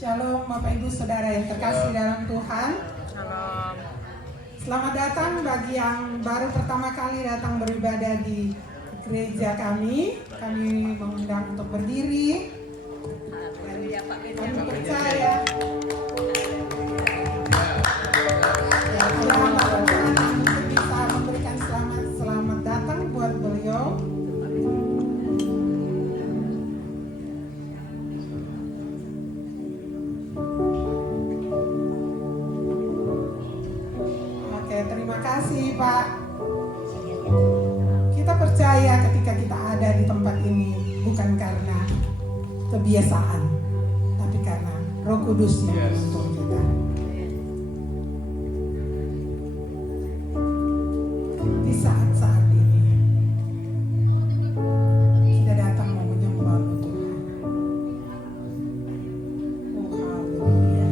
Shalom Bapak Ibu Saudara yang terkasih dalam Tuhan. Shalom. Selamat datang bagi yang baru pertama kali datang beribadah di gereja kami. Kami mengundang untuk berdiri. Kami percaya Tuhan bisa memberikan selamat datang buat beliau. Terima kasih Pak. Kita percaya ketika kita ada di tempat ini bukan karena kebiasaan, tapi karena Roh Kudus yang menuntun kita. Di saat-saat ini kita datang mau menyembah Tuhan. Oh haleluya.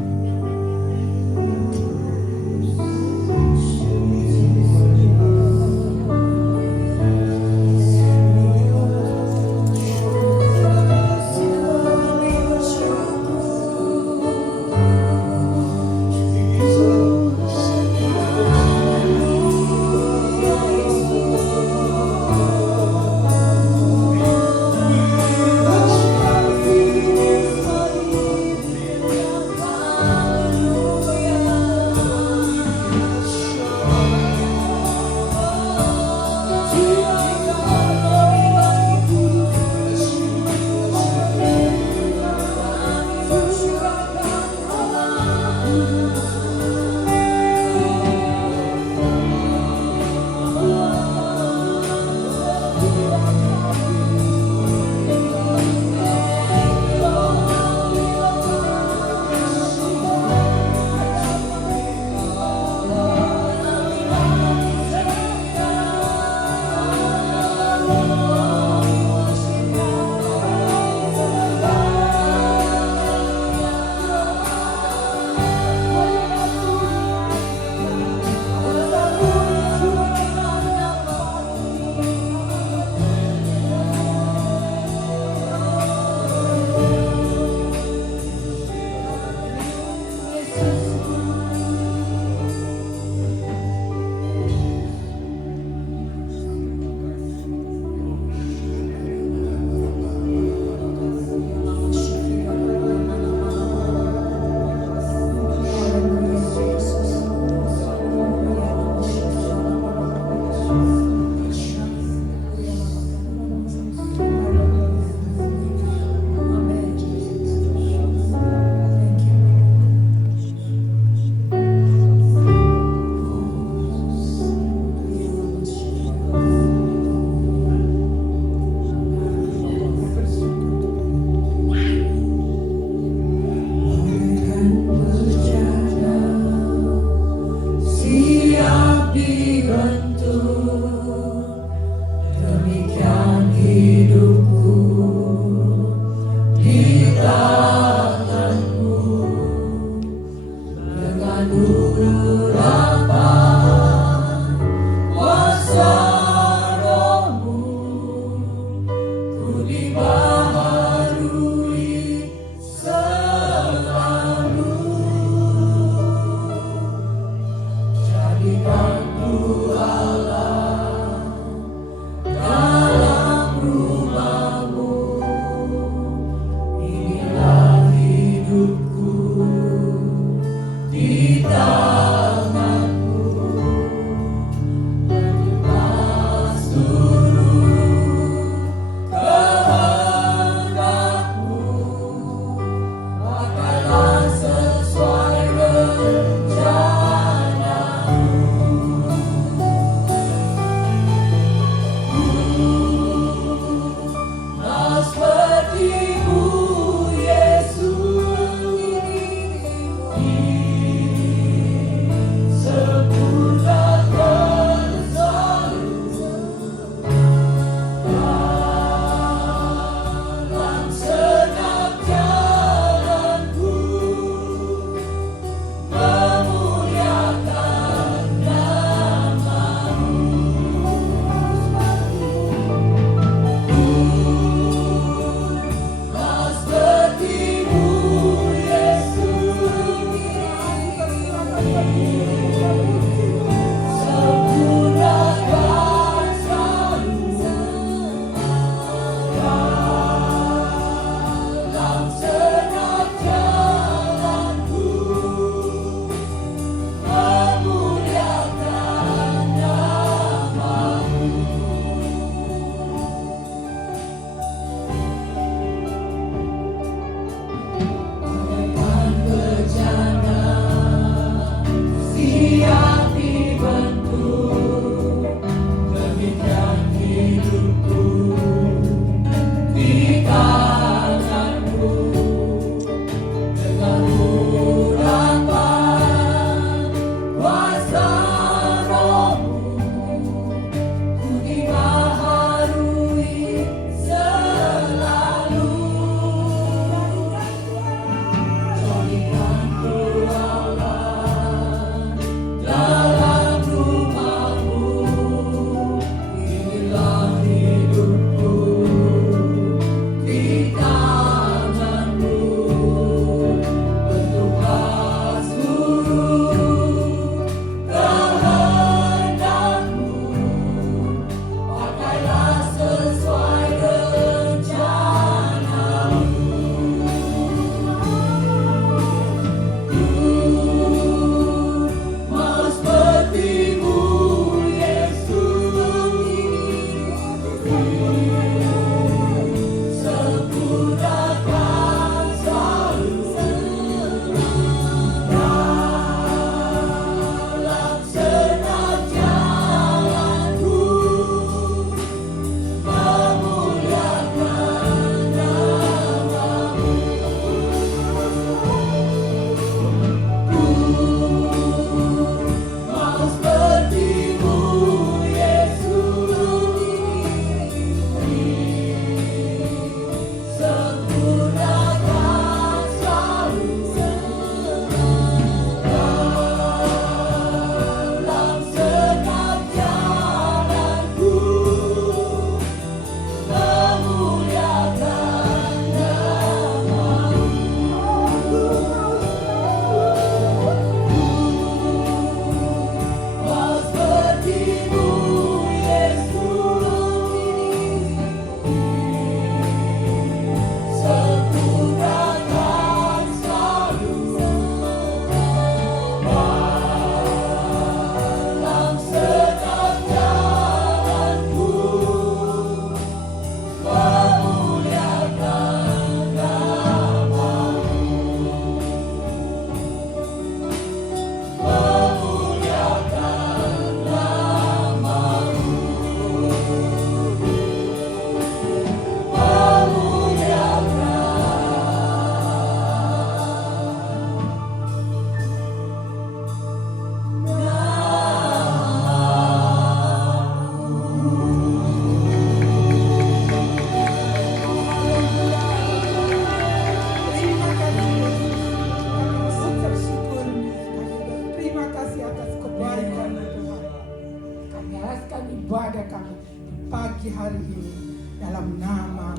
pagi hari ini dalam nama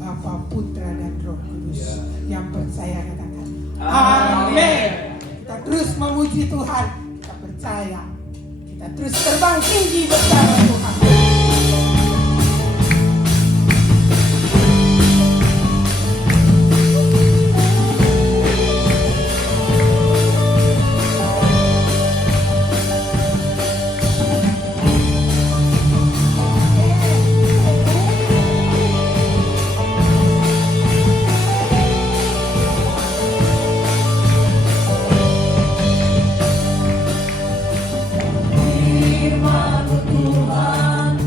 Bapa, Putra dan Roh Kudus. Yang percaya katakan amin. Kita terus memuji Tuhan, kita percaya, kita terus terbang tinggi bersama Tuhan. Firman Tuhan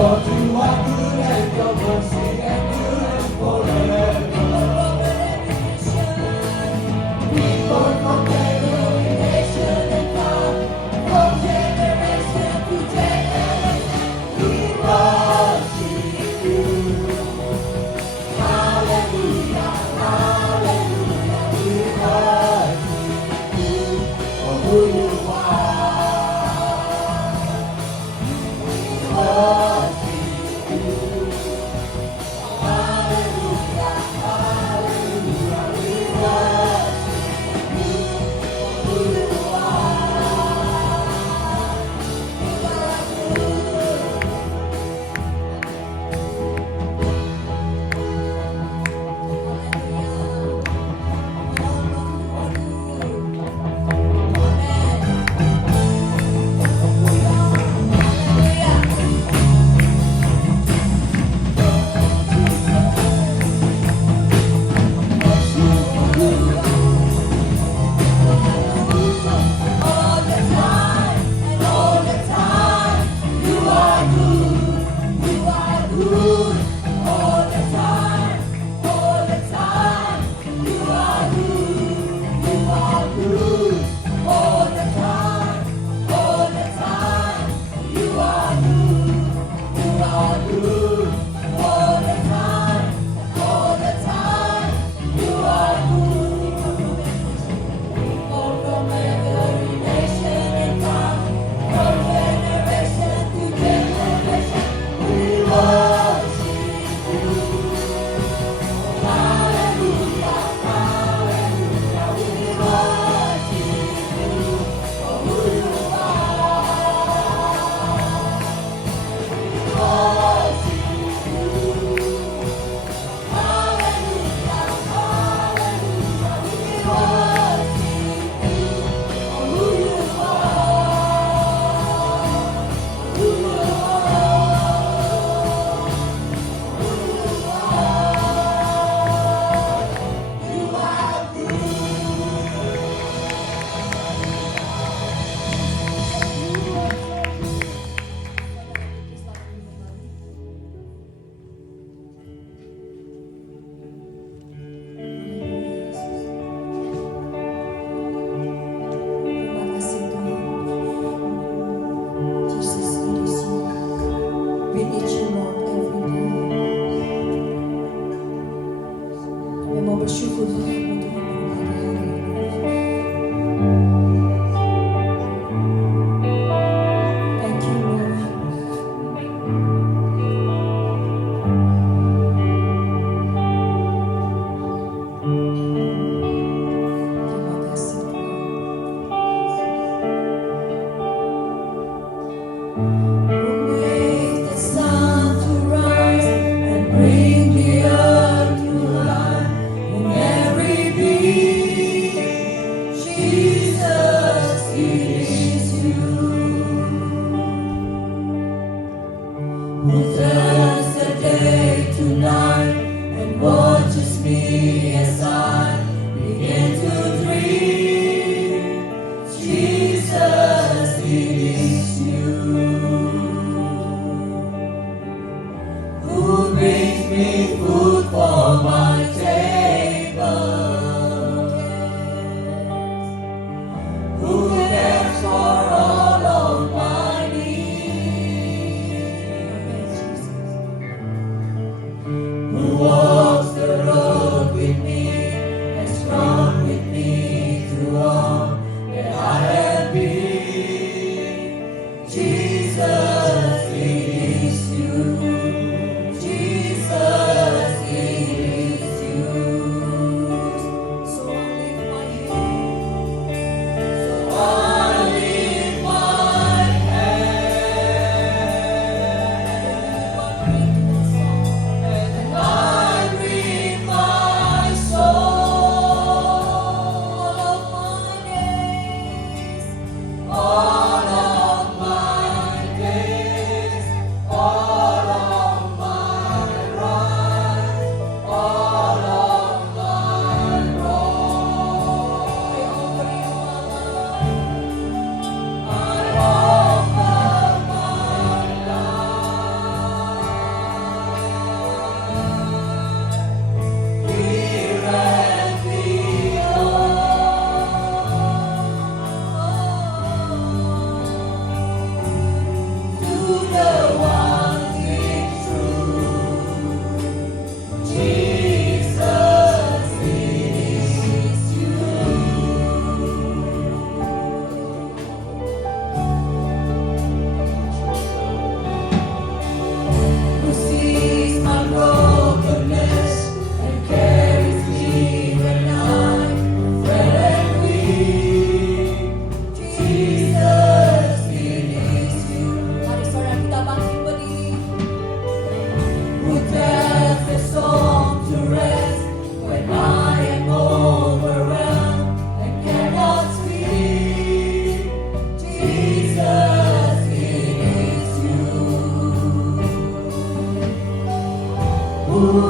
Lord, you are good and your mercy endures forever. People from generation and God, from generation to generation, we worship you. Hallelujah, hallelujah, we worship you for who you are. We worship you. Hallelujah, hallelujah, we worship you for who you are. You are good. All the time, and all the time, you are good. You are good. All the time, all the time, you are good. You are good. All the time, all the time, you are good. You are good. All the time, you are good. People from every nation and tongue, from generation to generation, we worship you. Hallelujah, hallelujah, we worship you for who you are. We worship you. Hallelujah, hallelujah, we worship you for who you are. Who you are. You are Terima kasih Tuhan. Jesus, it is you. We need you Lord every day. Kami mau bersyukur padamu Tuhan pada pagi hari ini. Thank you Lord. Terima kasih Tuhan. Who made the sun to rise and bring the earth to life in every being? Jesus, it is you. Who turns the day to night and watches me as I begin to dream. Jesus, it is you. Who brings me food for my table? Who cares for all of my needs? Who walks the road with me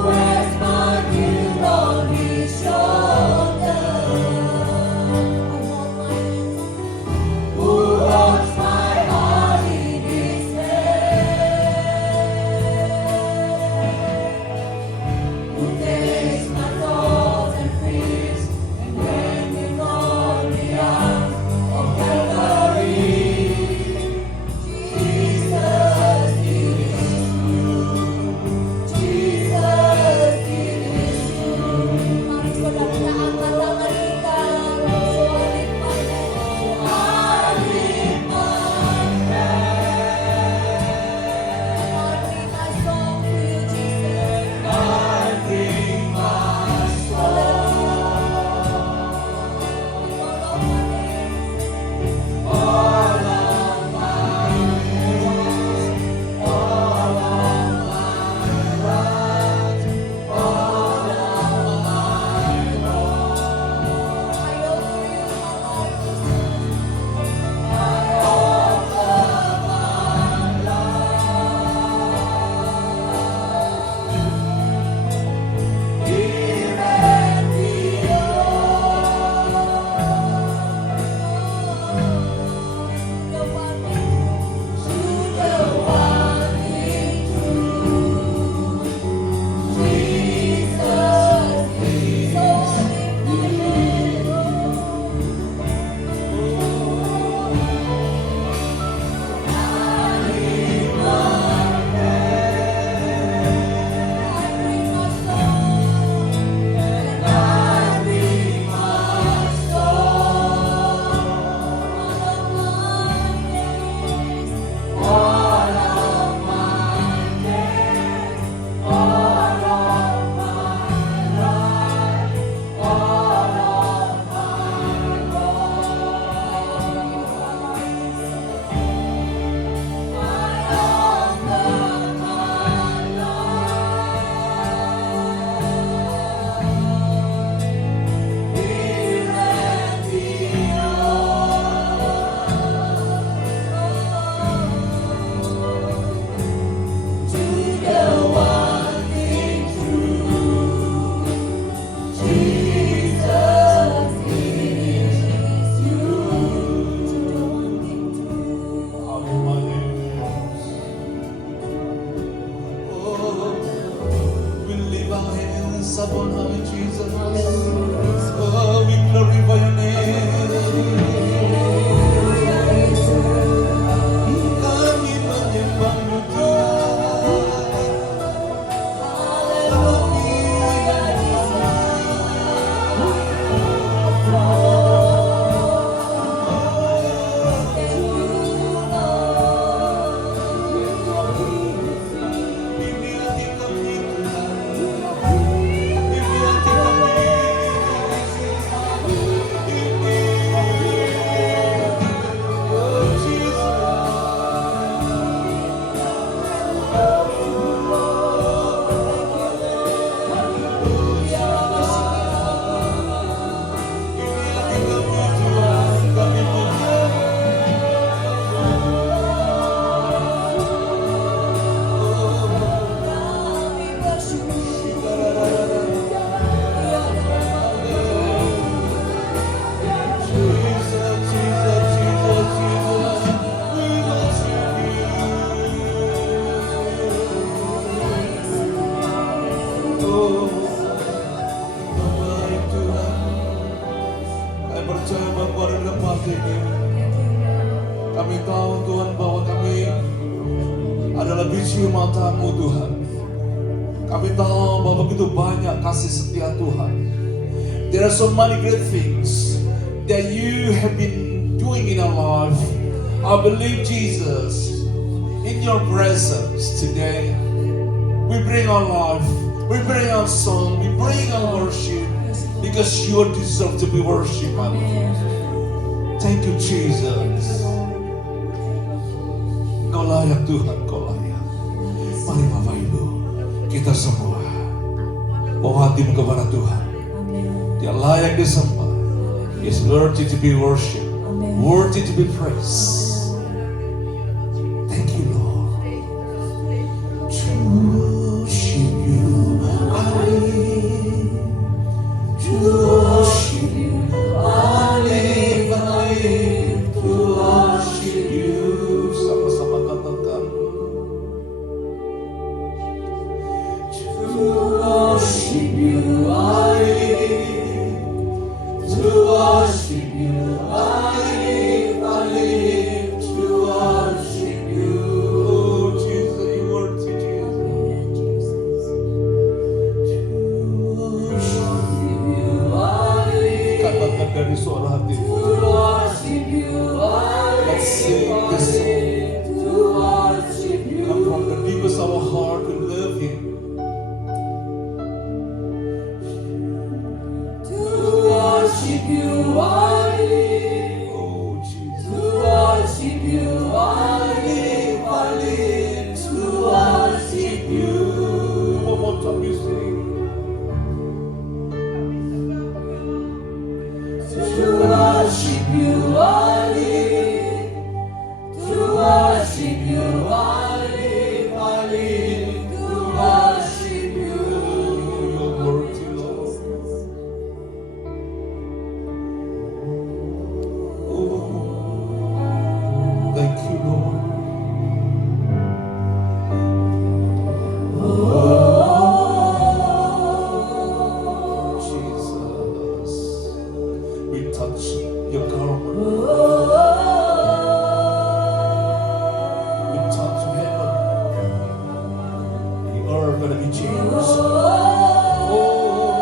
wears my guilt on his shoulder? Who holds my heart in his hand? Who takes my thoughts and fears and brings them on the arms of Calvary? Jesus, it is true. Jesus, it is true. Mari saudara kita angkat tangan kita. I lift my hand. I bring my song to you, Jesus. I bring my upon high, Jesus. Oh, we glorify your name. Kami menyembahmu Tuhan. Ini hati kami Tuhan. Ini hati kami. Oh Baik Tuhan, kami percaya bahwa dalam pagi ini kami tahu Tuhan bahwa kami adalah biji mata-Mu Tuhan. Kami tahu bahwa begitu banyak kasih setia Tuhan. There are so many great things that you have been doing in our life. I believe Jesus, in your presence today, we bring our life, we bring our song, we bring our worship, because you deserve to be worshipped. Thank you, Jesus. Kau layak Tuhan, kau layak. Mari Bapak Ibu, kita semua bawa hatimu kepada Tuhan. Dia layak disembah. He is worthy to be worshipped, worthy to be praised. Thank you, Lord. To worship you, worship you. One more time you sing. To worship you only. To worship you only. Only. To worship you. You're worthy, Lord. Oh, thank you, Lord. Jesus, we touch your garment. We touch heaven. The earth gonna be changed. Oh,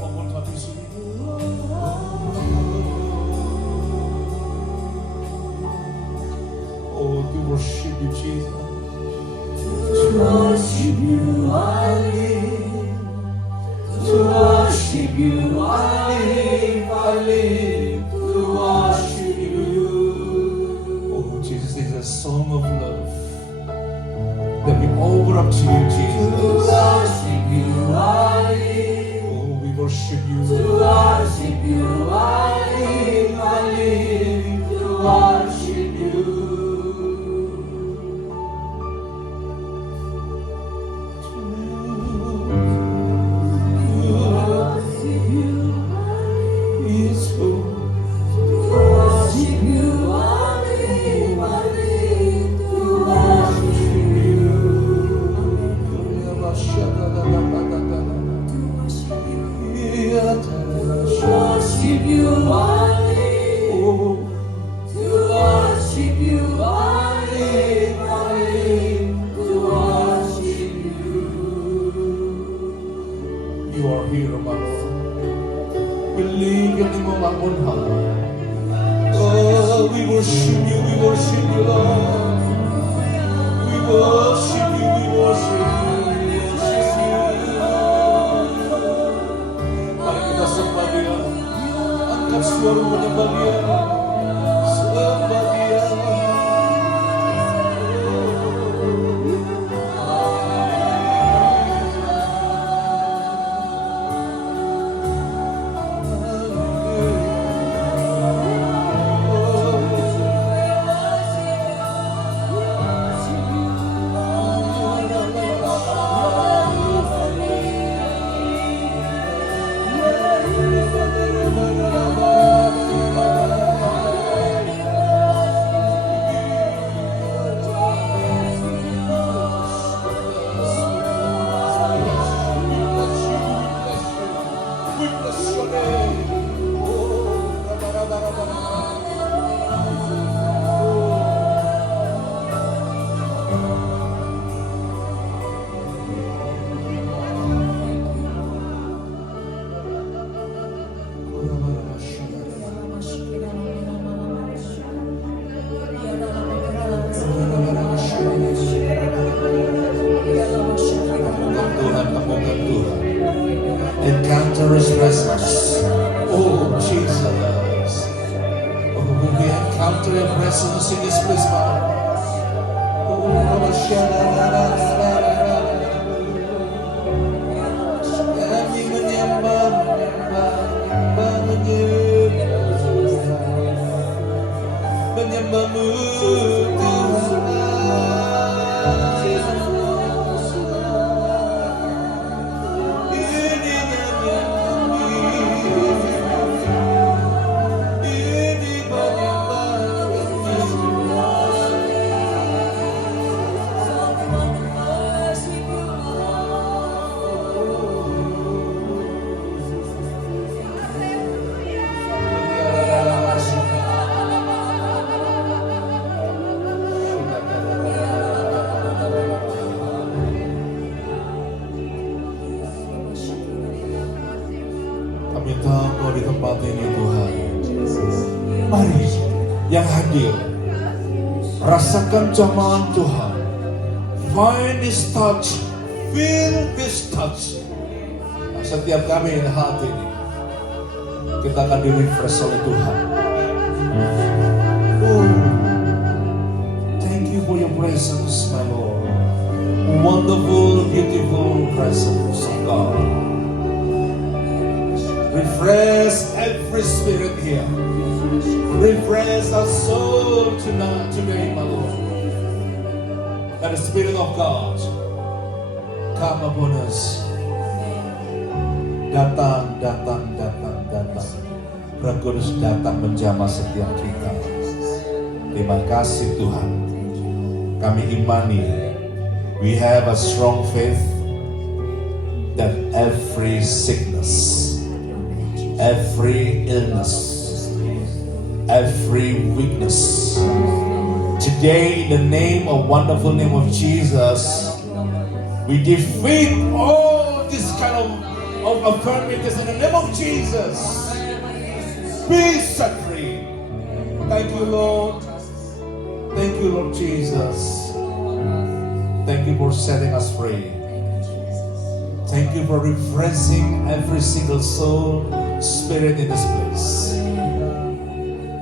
one more time you sing. Oh, to worship you, Jesus. To worship you only. To worship you only. Only. To worship you. Oh, Jesus, this is a song of love that we offer up to you, To Jesus. worship you only. Oh, we worship you. To worship you only. Only. To worship you. Worship you. Yes, oh. Worship you only. Only. To worship you. Worship you only. Oh, To worship you only. Only. To worship you. you are here, my Lord. We live in the moment. Oh, we worship you, Lord. We worship you, we worship you. Mari kita sembah Dia. Angkat suara menyembah Dia. Sembah Dia. Encounter His presence. Oh, Jesus. Oh, we encounter Your presence in this place, Father. Kami menyembah, menyembah-Mu, Kami tahu Kau di tempat ini Tuhan. Mari yang hadir, rasakan jamahan Tuhan. Find this touch, feel this touch. Nah, setiap kami yang hati ini, kita akan di-refresh oleh Tuhan. Thank you for your presence, my Lord. Wonderful, beautiful presence of God. Refresh every spirit here. Refresh our soul tonight, today, my Lord. Let the Spirit of God come upon us. Datang, datang, datang, datang. Roh Kudus datang menjamah setiap kita. Terima kasih Tuhan. Kami imani, we have a strong faith that every sickness, every illness, every weakness, today in the name of wonderful name of Jesus, we defeat all this kind of infirmities in the name of Jesus. Be set free. Thank you, Lord. Thank you, Lord Jesus. Thank you for setting us free. Thank you for refreshing every single soul, spirit in this place.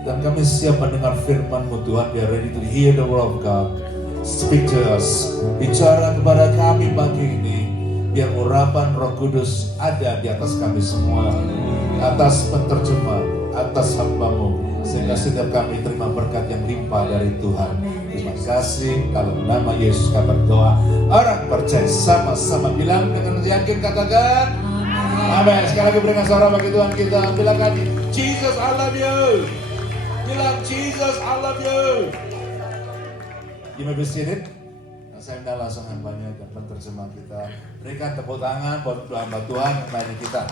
Dan kami siap mendengar firman-Mu Tuhan. We are ready to hear the word of God. Speak to us. Bicara kepada kami pagi ini. Biar urapan Roh Kudus ada di atas kami semua. Atas penterjemah, atas hamba-Mu. Sehingga setiap kami terima berkat yang limpah dari Tuhan. Terima kasih. Dalam nama Yesus kami berdoa. Orang percaya sama-sama bilang dengan yakin, katakan amin. Sekali lagi berikan suara bagi Tuhan kita. Bilangkan Jesus I love you. Bilang Jesus I love you. You may be seated. Saya minta langsung hambanya dan penterjemah kita. Berikan tepuk tangan buat hamba Tuhan yang melayani kita.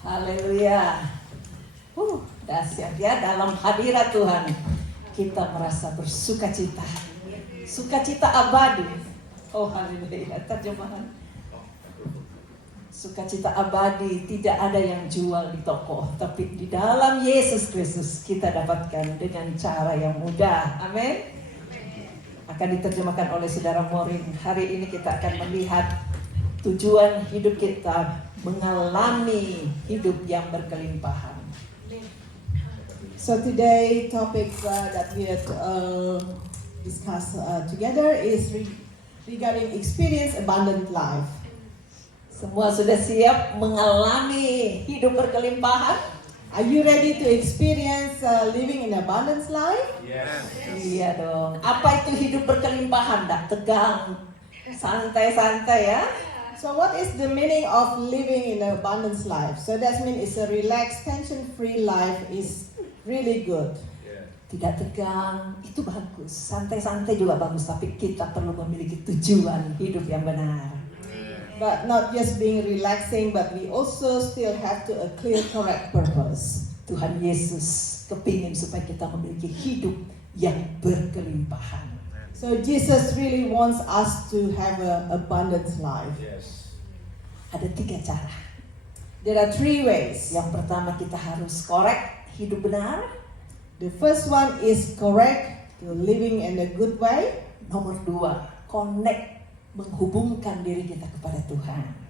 Haleluya. Dahsyat ya, dalam hadirat Tuhan kita merasa bersukacita. Sukacita abadi. Oh haleluya, terjemahan. Sukacita abadi tidak ada yang jual di toko, tapi di dalam Yesus Kristus kita dapatkan dengan cara yang mudah. Amin. Akan diterjemahkan oleh Saudara Morin. Hari ini kita akan melihat tujuan hidup kita mengalami hidup yang berkelimpahan. So today topic that we have discuss together is regarding experience abundant life. Semua sudah siap mengalami hidup berkelimpahan? Are you ready to experience living in abundance life? Yes. Iya dong. Apa itu hidup berkelimpahan? Tak tegang, santai-santai ya. So what is the meaning of living in abundance life? So that means it's a relaxed, tension-free life is really good. Tidak tegang, itu bagus. Santai-santai juga bagus, tapi kita perlu memiliki tujuan hidup yang benar. But not just being relaxing, but we also still have to a clear, correct purpose. Tuhan Yesus kepingin supaya kita memiliki hidup yang berkelimpahan. So Jesus really wants us to have an abundant life. Yes. Ada 3 cara. There are 3 ways. Yang pertama kita harus korek hidup benar. The first one is correct, living in a good way. Nomor 2, connect, menghubungkan diri kita kepada Tuhan.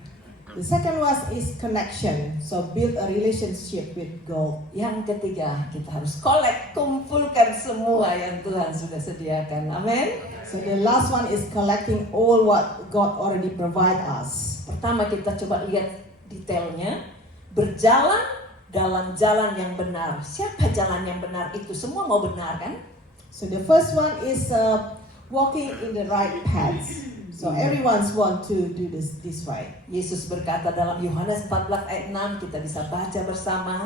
The second one is connection, so build a relationship with God. Yang ketiga, kita harus collect, kumpulkan semua yang Tuhan sudah sediakan. Amin. So the last one is collecting all what God already provide us. Pertama kita coba lihat detailnya. Berjalan dalam jalan yang benar. Siapa jalan yang benar itu? Semua mau benar kan? So the first one is walking in the right paths. So everyone's want to do this way. Yesus berkata dalam Yohanes 14 ayat 6, kita bisa baca bersama.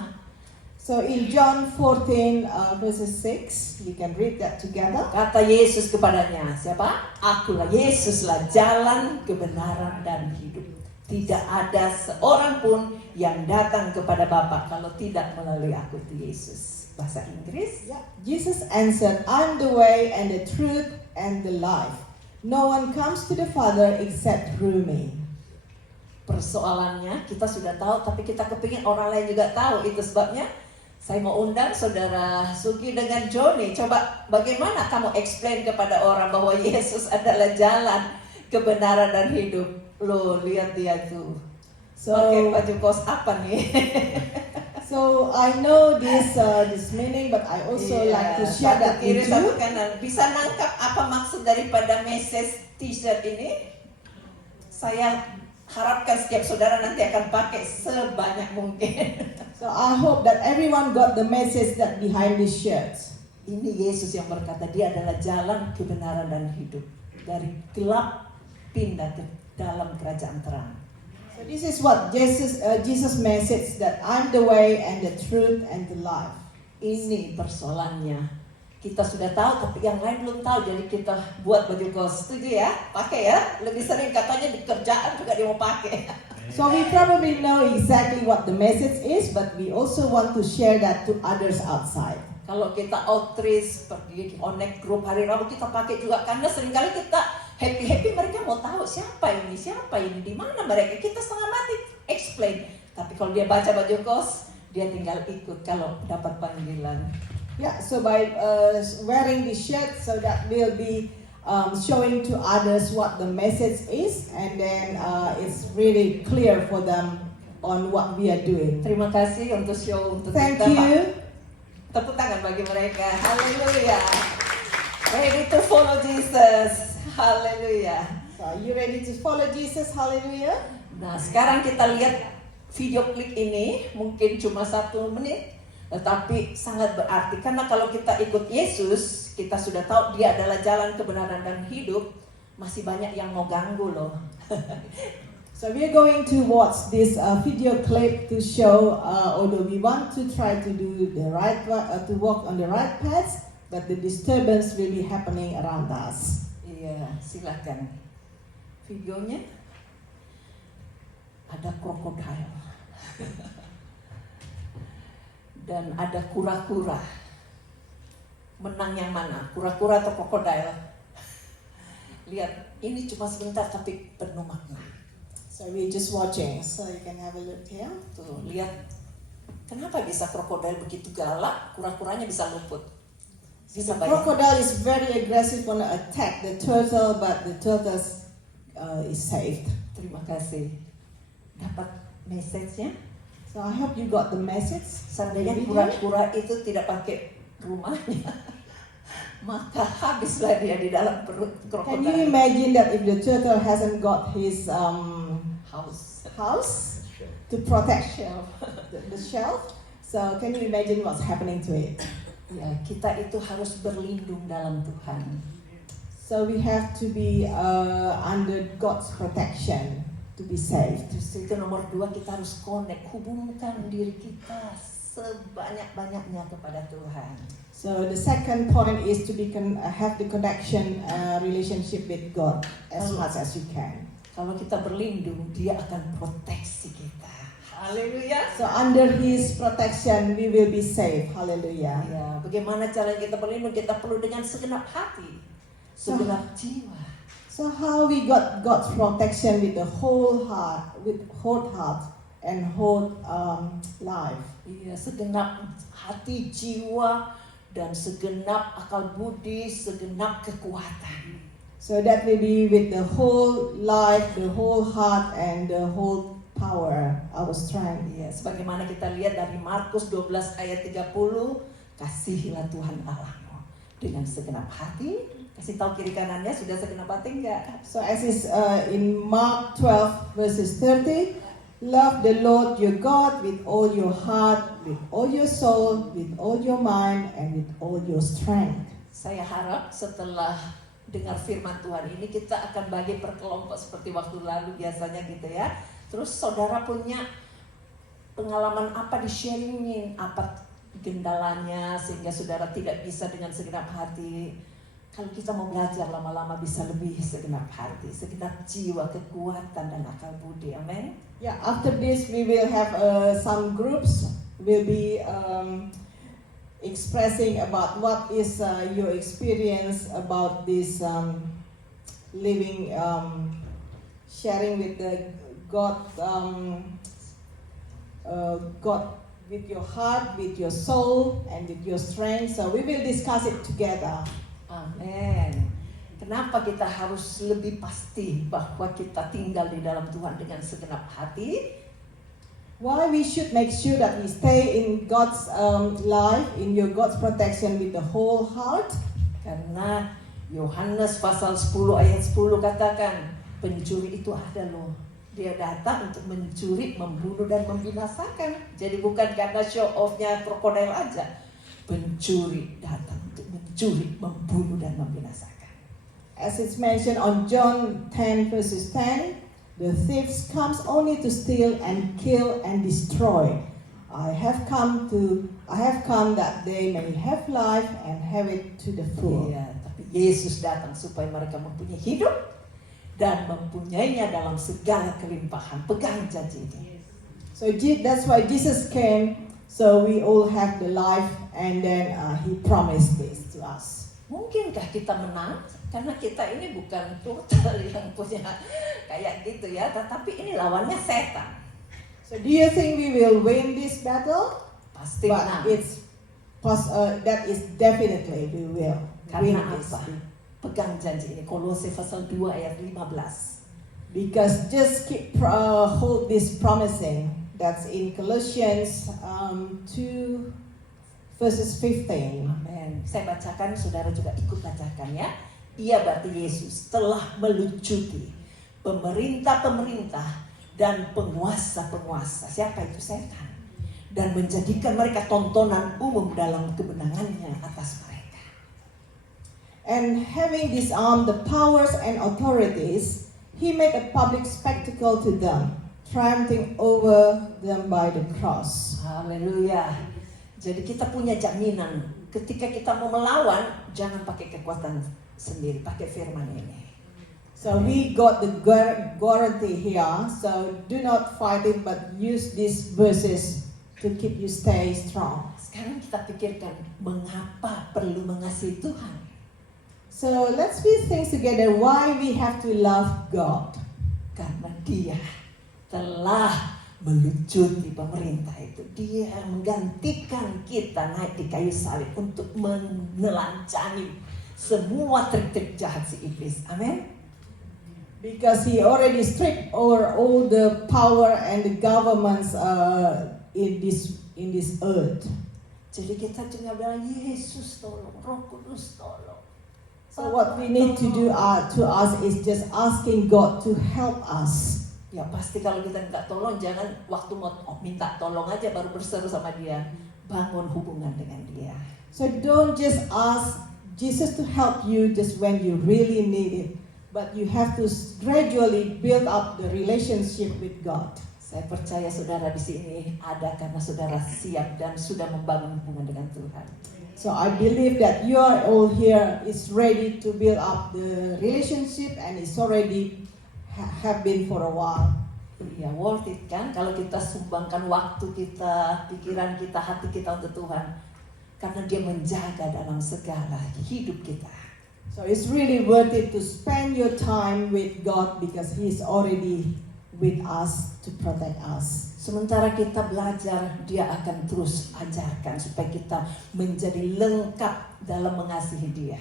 So in John 14 verses 6, we can read that together. Kata Yesus kepadanya, siapa? Akulah, Yesuslah jalan, kebenaran dan hidup. Tidak ada seorang pun yang datang kepada Bapa kalau tidak melalui aku, itu Yesus. Bahasa Inggris. Yeah. Jesus answered, I'm the way and the truth and the life. No one comes to the Father except through me. persoalannya kita sudah tahu, tapi kita kepingin orang lain juga tahu. Itu sebabnya saya mau undang Saudara Sugi dengan Joni. Coba bagaimana kamu explain kepada orang bahwa Yesus adalah jalan, kebenaran dan hidup. Loh, lihat dia tuh. Pakai baju kos apa nih? So I know this meaning, but I also like to share that kiri, with satu you. kanan. Bisa nangkap apa maksud daripada message t-shirt ini? Saya harapkan setiap saudara nanti akan pakai sebanyak mungkin. So I hope that everyone got the message that behind this shirt. Ini Yesus yang berkata dia adalah jalan, kebenaran dan hidup. Dari gelap pindah ke dalam kerajaan terang. So this is what Jesus message, that I'm the way and the truth and the life. Ini persoalannya. Kita sudah tahu, tapi yang lain belum tahu. Jadi kita buat baju kos. Setuju ya? Pakai ya. Lebih sering katanya di kerjaan juga dia mau pakai. So we probably know exactly what the message is, but we also want to share that to others outside. Kalau kita outreach, pergi connect group hari Rabu, kita pakai juga. Karena seringkali kita happy mereka mau tahu siapa ini, di mana mereka. Kita setengah mati explain. Tapi kalau dia baca baju kos, dia tinggal ikut kalau dapat panggilan. Yeah, so by wearing this shirt, so that will be showing to others what the message is, and then it's really clear for them on what we are doing. Terima kasih untuk show untuk Thank kita. you. Tepuk tangan bagi mereka. Haleluya. Ready to follow Jesus. Haleluya. So are you ready to follow Jesus? Hallelujah. Nah, sekarang kita lihat video klip ini. Mungkin cuma 1 menit, tetapi sangat berarti. Karena kalau kita ikut Yesus, kita sudah tahu dia adalah jalan, kebenaran dan hidup. Masih banyak yang mau ganggu loh. So we are going to watch this video clip to show, although we want to try to do the right, to walk on the right path, but the disturbance will be happening around us. Iya, silakan. Videonya ada krokodil dan ada kura-kura. Menang yang mana? Kura-kura atau krokodil? Lihat, ini cuma sebentar tapi penuh makna. So we're just watching, so you can have a look here. Tuh, lihat. Kenapa bisa krokodil begitu galak, kura-kuranya bisa luput? Bisa The bayangkan. crocodile is very aggressive when it attack the turtle, but the turtle is saved. Terima kasih. Dapat message-nya? So I hope you got the message. Seandainya kura-kura itu tidak pakai rumahnya, maka habislah dia di dalam perut Can you krokodil. imagine that if the turtle hasn't got his House. to protect Shelf. the shelf? So can you imagine what's happening to it? Ya, kita itu harus berlindung dalam Tuhan. So we have to be under God's protection to be saved. Terus itu nomor 2, kita harus connect, hubungkan diri kita sebanyak-banyaknya kepada Tuhan. So the second point is to have the connection relationship with God as much as you can. Kalau kita berlindung, dia akan proteksi kita. Haleluya. So under His protection we will be safe. Hallelujah. Ya, bagaimana cara kita berlindung? Kita perlu dengan segenap hati, segenap jiwa. So how we got God's protection with the whole heart and whole life. Iya, segenap hati, jiwa, dan segenap akal budi, segenap kekuatan. So that will be with the whole life, the whole heart, and the whole power, our strength. Iya, sebagaimana kita lihat dari Markus 12 ayat 30, kasihilah Tuhan Allahmu dengan segenap hati. Kasih tahu kiri kanannya, sudah segenap hati enggak? So as is in Mark 12 verses 30, love the Lord your God with all your heart, with all your soul, with all your mind, and with all your strength. Saya harap setelah dengar firman Tuhan ini kita akan bagi per kelompok seperti waktu lalu biasanya gitu ya. Terus saudara punya pengalaman apa di sharingin, apa gendalanya sehingga saudara tidak bisa dengan segenap hati. Kalau kita mau belajar lama-lama bisa lebih segenap hati, segenap jiwa, kekuatan dan akal budi. Amin. Yeah, after this we will have some groups will be expressing about what is your experience about this living, sharing with the God, God with your heart, with your soul, and with your strength. So we will discuss it together. Amin. Kenapa kita harus lebih pasti bahwa kita tinggal di dalam Tuhan dengan segenap hati? Why we should make sure that we stay in God's life, in your God's protection with the whole heart? Karena Yohanes pasal 10 ayat 10 katakan, pencuri itu ada loh. Dia datang untuk mencuri, membunuh dan membinasakan. Jadi bukan karena show off-nya krokodil aja. Pencuri datang untuk mencuri, membunuh dan membinasakan. As it's mentioned on John 10 verses 10, the thieves comes only to steal and kill and destroy. I have come that they may have life and have it to the full. Iya, tapi Yesus datang supaya mereka mempunyai hidup dan mempunyainya dalam segala kelimpahan. Pegang janji ini. So that's why Jesus came, so we all have the life, and then He promised this to us. Mungkinkah kita menang? Karena kita ini bukan total yang punya kayak gitu ya, tetapi ini lawannya setan. So do you think we will win this battle? Pasti But menang. that is definitely we will win Karena this. apa? Pegang janji ini. Kolose pasal 2 ayat 15. Because just keep hold this promising. That's in Colossians 2 verses 15. Amin. Saya bacakan, saudara juga ikut bacakan ya. Ia berarti Yesus telah melucuti pemerintah-pemerintah dan penguasa-penguasa. Siapa itu? Setan. Dan menjadikan mereka tontonan umum dalam kemenangannya atas mereka. And having disarmed the powers and authorities, He made a public spectacle to them, triumphing over them by the cross. Haleluya. Jadi kita punya jaminan ketika kita mau melawan, jangan pakai kekuatan sendiri, pakai firman ini. So we got the guarantee here. So do not fight it, but use these verses to keep you stay strong. Sekarang kita pikirkan mengapa perlu mengasihi Tuhan. So let's be things together. Why we have to love God? Karena Dia telah melucuti pemerintah itu. Dia menggantikan kita naik di kayu salib untuk menelanjangi semua trik-trik jahat si iblis. Amin. Because He already stripped over all the power and the governments in this earth. Jadi kita tinggal bilang, Yesus tolong, Roh Kudus tolong. So what we need to do to us is just asking God to help us. Ya pasti kalau kita nggak tolong, jangan waktu mau minta tolong aja baru berseru sama Dia. Bangun hubungan dengan Dia. So don't just ask Jesus to help you just when you really need it, but you have to gradually build up the relationship with God. Saya percaya saudara di sini ada karena saudara siap dan sudah membangun hubungan dengan Tuhan. So I believe that you are all here is ready to build up the relationship, and it's already have been for a while. Ya worth it kan kalau kita sumbangkan waktu kita, pikiran kita, hati kita untuk Tuhan. Karena Dia menjaga dalam segala hidup kita. So it's really worth it to spend your time with God because He's already with us to protect us. Sementara kita belajar, Dia akan terus ajarkan supaya kita menjadi lengkap dalam mengasihi Dia.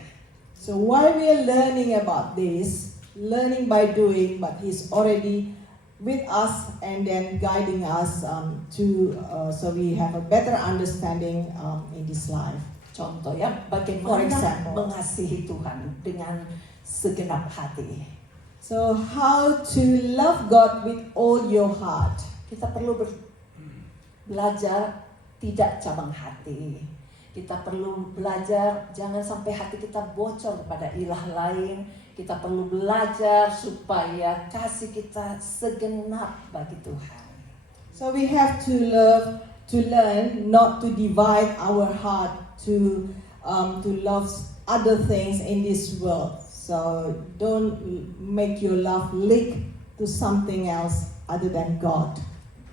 So while we are learning about this, learning by doing, but He's already with us and then guiding us so we have a better understanding in this life. Contoh ya, For bagaimana example. mengasihi Tuhan dengan segenap hati. So how to love God with all your heart. Kita perlu belajar tidak cabang hati. Kita perlu belajar jangan sampai hati kita bocor kepada ilah lain. Kita perlu belajar supaya kasih kita segenap bagi Tuhan. So we have to learn not to divide our heart to love other things in this world. So don't make your love leak to something else other than God.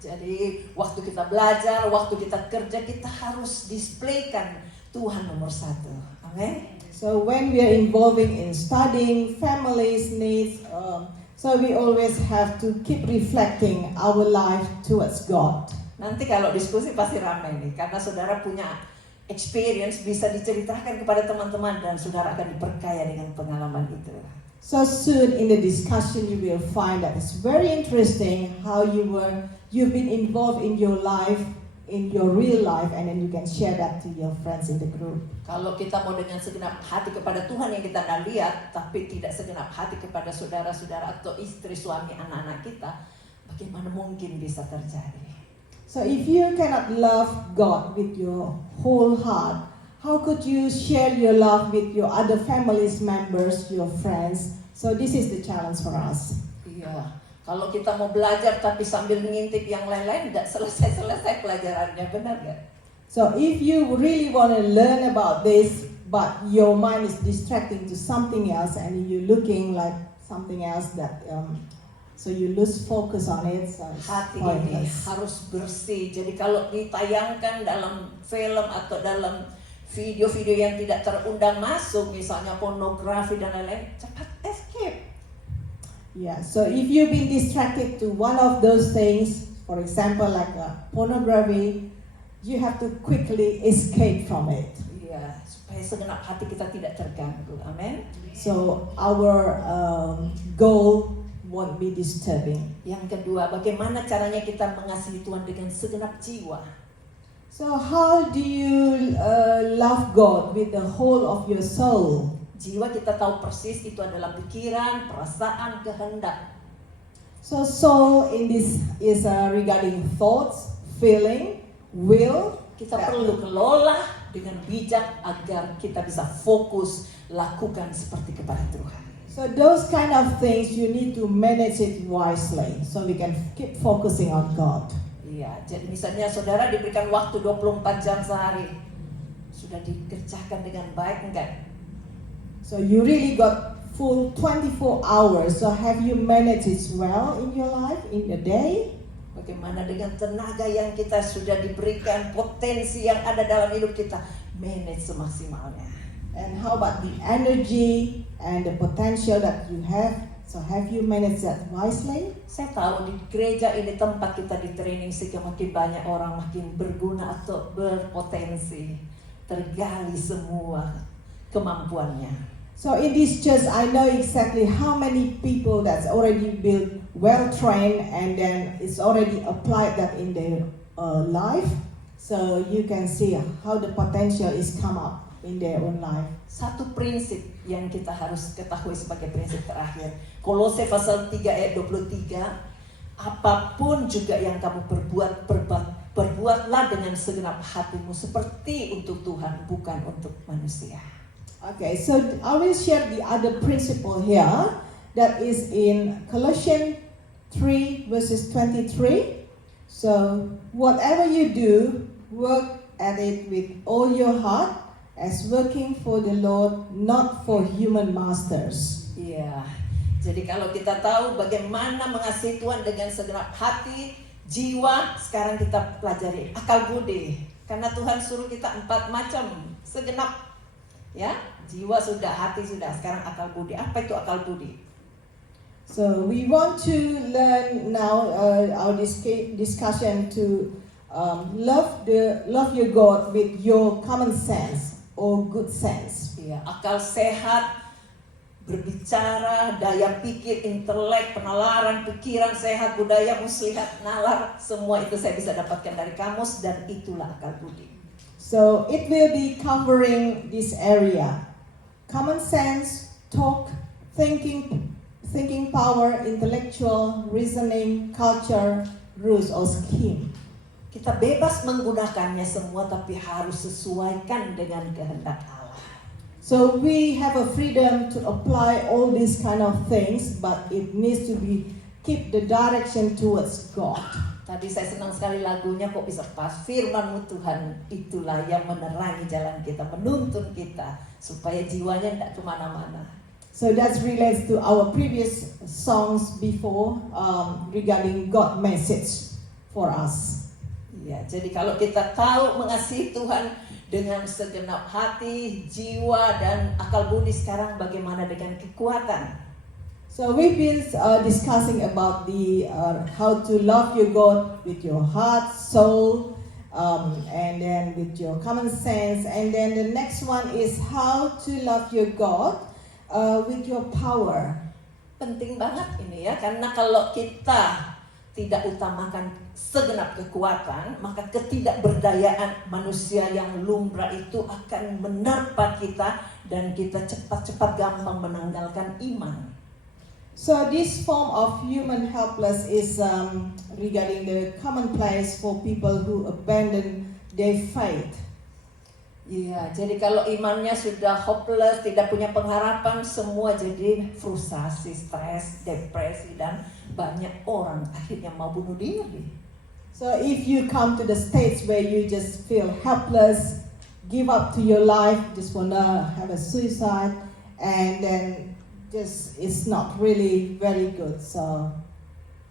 Jadi waktu kita belajar, waktu kita kerja, kita harus displaykan Tuhan nomor satu. Amin. So when we are involving in studying, families needs, So we always have to keep reflecting our life towards God. Nanti kalau diskusi pasti ramai nih, karena saudara punya experience bisa diceritakan kepada teman-teman dan saudara akan diperkaya dengan pengalaman itu. So soon in the discussion you will find that it's very interesting how you've been involved in your life, in your real life, and then you can share that to your friends in the group. Kalau kita mau dengan segenap hati kepada Tuhan yang kita tidak lihat, tapi tidak segenap hati kepada saudara-saudara atau istri, suami, anak-anak kita, bagaimana mungkin bisa terjadi? So if you cannot love God with your whole heart, how could you share your love with your other families members, your friends? So this is the challenge for us. Iya, kalau kita mau belajar tapi sambil mengintip yang lain-lain, tidak selesai-selesai pelajarannya, benar nggak? So if you really want to learn about this, but your mind is distracting to something else and you're looking like something else that, so you lose focus on it, so it's Hati ini pointless. harus bersih. Jadi kalau ditayangkan dalam film atau dalam video-video yang tidak terundang masuk, misalnya pornografi dan lain-lain, cepat escape. Yeah, so if you've been distracted to one of those things, for example like pornography, you have to quickly escape from it. Iya, supaya segenap hati kita tidak terganggu. Amin. So our goal won't be disturbing. Yang kedua, bagaimana caranya kita mengasihi Tuhan dengan segenap jiwa? So how do you love God with the whole of your soul? Jiwa kita tahu persis itu adalah pikiran, perasaan, kehendak. So soul in this is regarding thoughts, feeling, will. Kita perlu kelola dengan bijak agar kita bisa fokus lakukan seperti kepada Tuhan. So those kind of things you need to manage it wisely so we can keep focusing on God. Iya, jadi misalnya saudara diberikan waktu 24 jam sehari. Sudah dikerjakan dengan baik enggak? So you really got full 24 hours. So have you managed it well in your life, in the day? Bagaimana dengan tenaga yang kita sudah diberikan, potensi yang ada dalam hidup kita, manage semaksimalnya. And how about the energy and the potential that you have? So have you managed that wisely? Saya tahu di gereja ini tempat kita di training sehingga makin banyak orang makin berguna atau berpotensi, tergali semua kemampuannya. So in this church, I know exactly how many people that's already built, well trained, and then it's already applied that in their life. So you can see how the potential is come up in their own life. Satu prinsip yang kita harus ketahui sebagai prinsip terakhir. Kolose pasal 3 ayat 23, apapun juga yang kamu perbuatlah dengan segenap hatimu seperti untuk Tuhan, bukan untuk manusia. Okay, so I will share the other principle here that is in Colossians 3 verses 23. So whatever you do, work at it with all your heart as working for the Lord, not for human masters. Iya, jadi kalau kita tahu bagaimana mengasihi Tuhan dengan segenap hati, jiwa, sekarang kita pelajari akal budi. Karena Tuhan suruh kita 4 macam, segenap. Ya, jiwa sudah, hati sudah, sekarang akal budi. Apa itu akal budi? So we want to learn now our discussion to love your God with your common sense or good sense. Ya, akal sehat, berbicara, daya pikir, intelek, penalaran, pikiran sehat, budaya muslihat, nalar, semua itu saya bisa dapatkan dari kamus dan itulah akal budi. So it will be covering this area. Common sense, talk, thinking power, intellectual, reasoning, culture, rules or scheme. Kita bebas menggunakannya semua tapi harus sesuaikan dengan kehendak Allah. So we have a freedom to apply all these kind of things, but it needs to be keep the direction towards God. Tadi saya senang sekali lagunya, kok bisa pas. Firman-Mu Tuhan itulah yang menerangi jalan kita, menuntun kita supaya jiwanya tidak kemana-mana. So that relates to our previous songs before regarding God message for us. Ya, jadi kalau kita tahu mengasihi Tuhan dengan segenap hati, jiwa dan akal budi, sekarang bagaimana dengan kekuatan? So we've been discussing about the how to love your God with your heart, soul, and then with your common sense. And then the next one is how to love your God with your power. Penting banget ini ya, karena kalau kita tidak utamakan segenap kekuatan, maka ketidakberdayaan manusia yang lumrah itu akan menerpa kita dan kita cepat-cepat gampang menanggalkan iman. So this form of human helpless is regarding the commonplace for people who abandon their faith. Iya, jadi kalau imannya sudah hopeless, tidak punya pengharapan, semua jadi frustasi, stres, depresi, dan banyak orang akhirnya mau bunuh diri. So if you come to the stage where you just feel helpless, give up to your life, just wanna have a suicide, and then just it's not really very good. So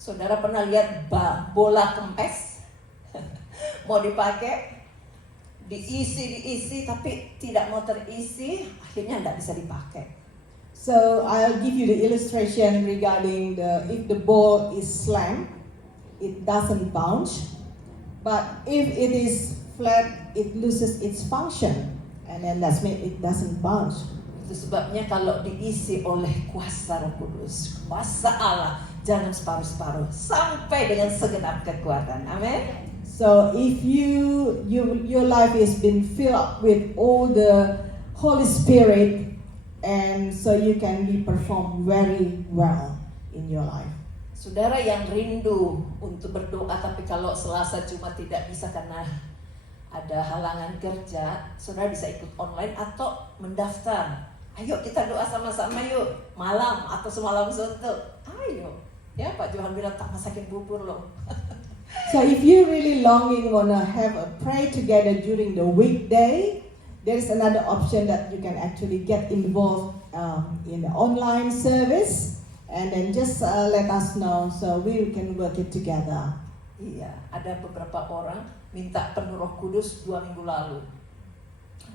Saudara pernah lihat bola kempes mau dipakai, diisi tapi tidak mau terisi, akhirnya tidak bisa dipakai. So I'll give you the illustration regarding if the ball is slammed, it doesn't bounce, but if it is flat, it loses its function, and then that's mean it doesn't bounce. Itu sebabnya kalau diisi oleh kuasa Roh Kudus, kuasa Allah, jangan separuh-separuh, sampai dengan segenap kekuatan. Amin. So if your life has been filled up with all the Holy Spirit, and so you can be performed very well in your life. Saudara yang rindu untuk berdoa, tapi kalau Selasa Jumat tidak bisa karena ada halangan kerja, saudara bisa ikut online atau mendaftar. Ayo kita doa sama-sama yuk, malam atau semalam suntuk. Ayo, ya Pak Johan bilang tak masakin bubur loh. So if you really longing wanna have a pray together during the weekday, there is another option that you can actually get involved in the online service, and then just let us know so we can work it together. Iya, ada beberapa orang minta penuh Roh Kudus 2 minggu lalu.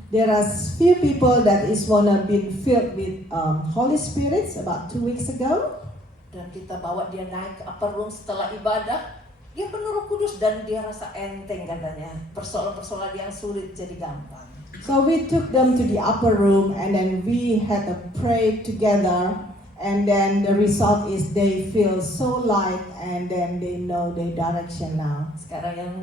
There are few people that is wanna be filled with Holy Spirits about 2 weeks ago. Dan kita bawa dia naik ke upper room setelah ibadah, dia penuh Roh Kudus dan dia rasa enteng katanya. Persoalan-persoalan yang sulit jadi gampang. So we took them to the upper room, and then we had a pray together, and then the result is they feel so light, and then they know their direction now. Sekarang yang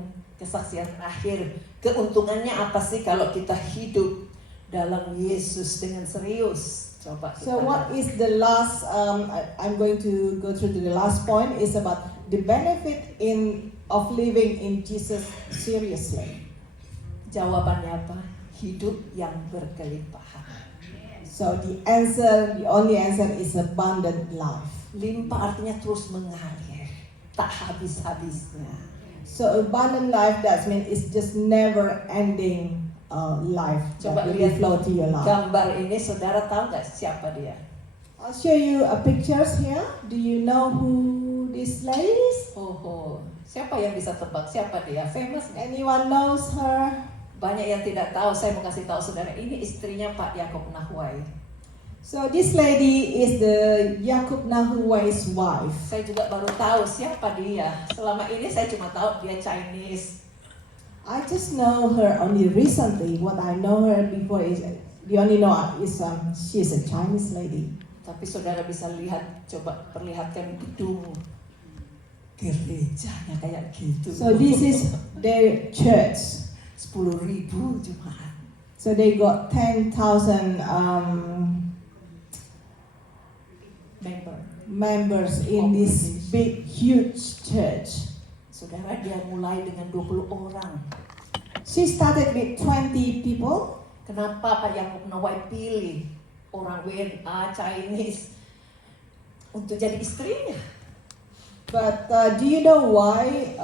kesaksian terakhir, keuntungannya apa sih kalau kita hidup dalam Yesus dengan serius? Coba kita So what is the last, I'm going to go through to the last point, is about the benefit of living in Jesus seriously. Jawabannya apa? Hidup yang berkelimpahan. So the only answer is abundant life. Limpah artinya terus mengalir, tak habis-habisnya. So abundant life, that means it's just never ending life Coba that will lihat flow to your life. gambar ini, saudara tahu nggak siapa dia? I'll show you a pictures here. Do you know who this lady is? Oh, siapa yang bisa tebak siapa dia? Famous nggak? Anyone knows her? Banyak yang tidak tahu. Saya mau kasih tahu saudara, ini istrinya Pak Yakub Nahuai. So this lady is the Yakub Nahuai's wife. Saya juga baru tahu siapa dia. Selama ini saya cuma tahu dia Chinese. I just know her only recently. What I know her before is the only know is she's a Chinese lady. Tapi saudara bisa lihat, coba perlihatkan gedung gerejanya kayak gitu. So this is their church. 10.000 jemaat. So they got 10,000 members in this big, huge church. Saudara, dia mulai dengan 20 orang. She started with 20 people. Kenapa Pak Yakub Nahuai pilih orang WNA Chinese untuk jadi istrinya? But do you know why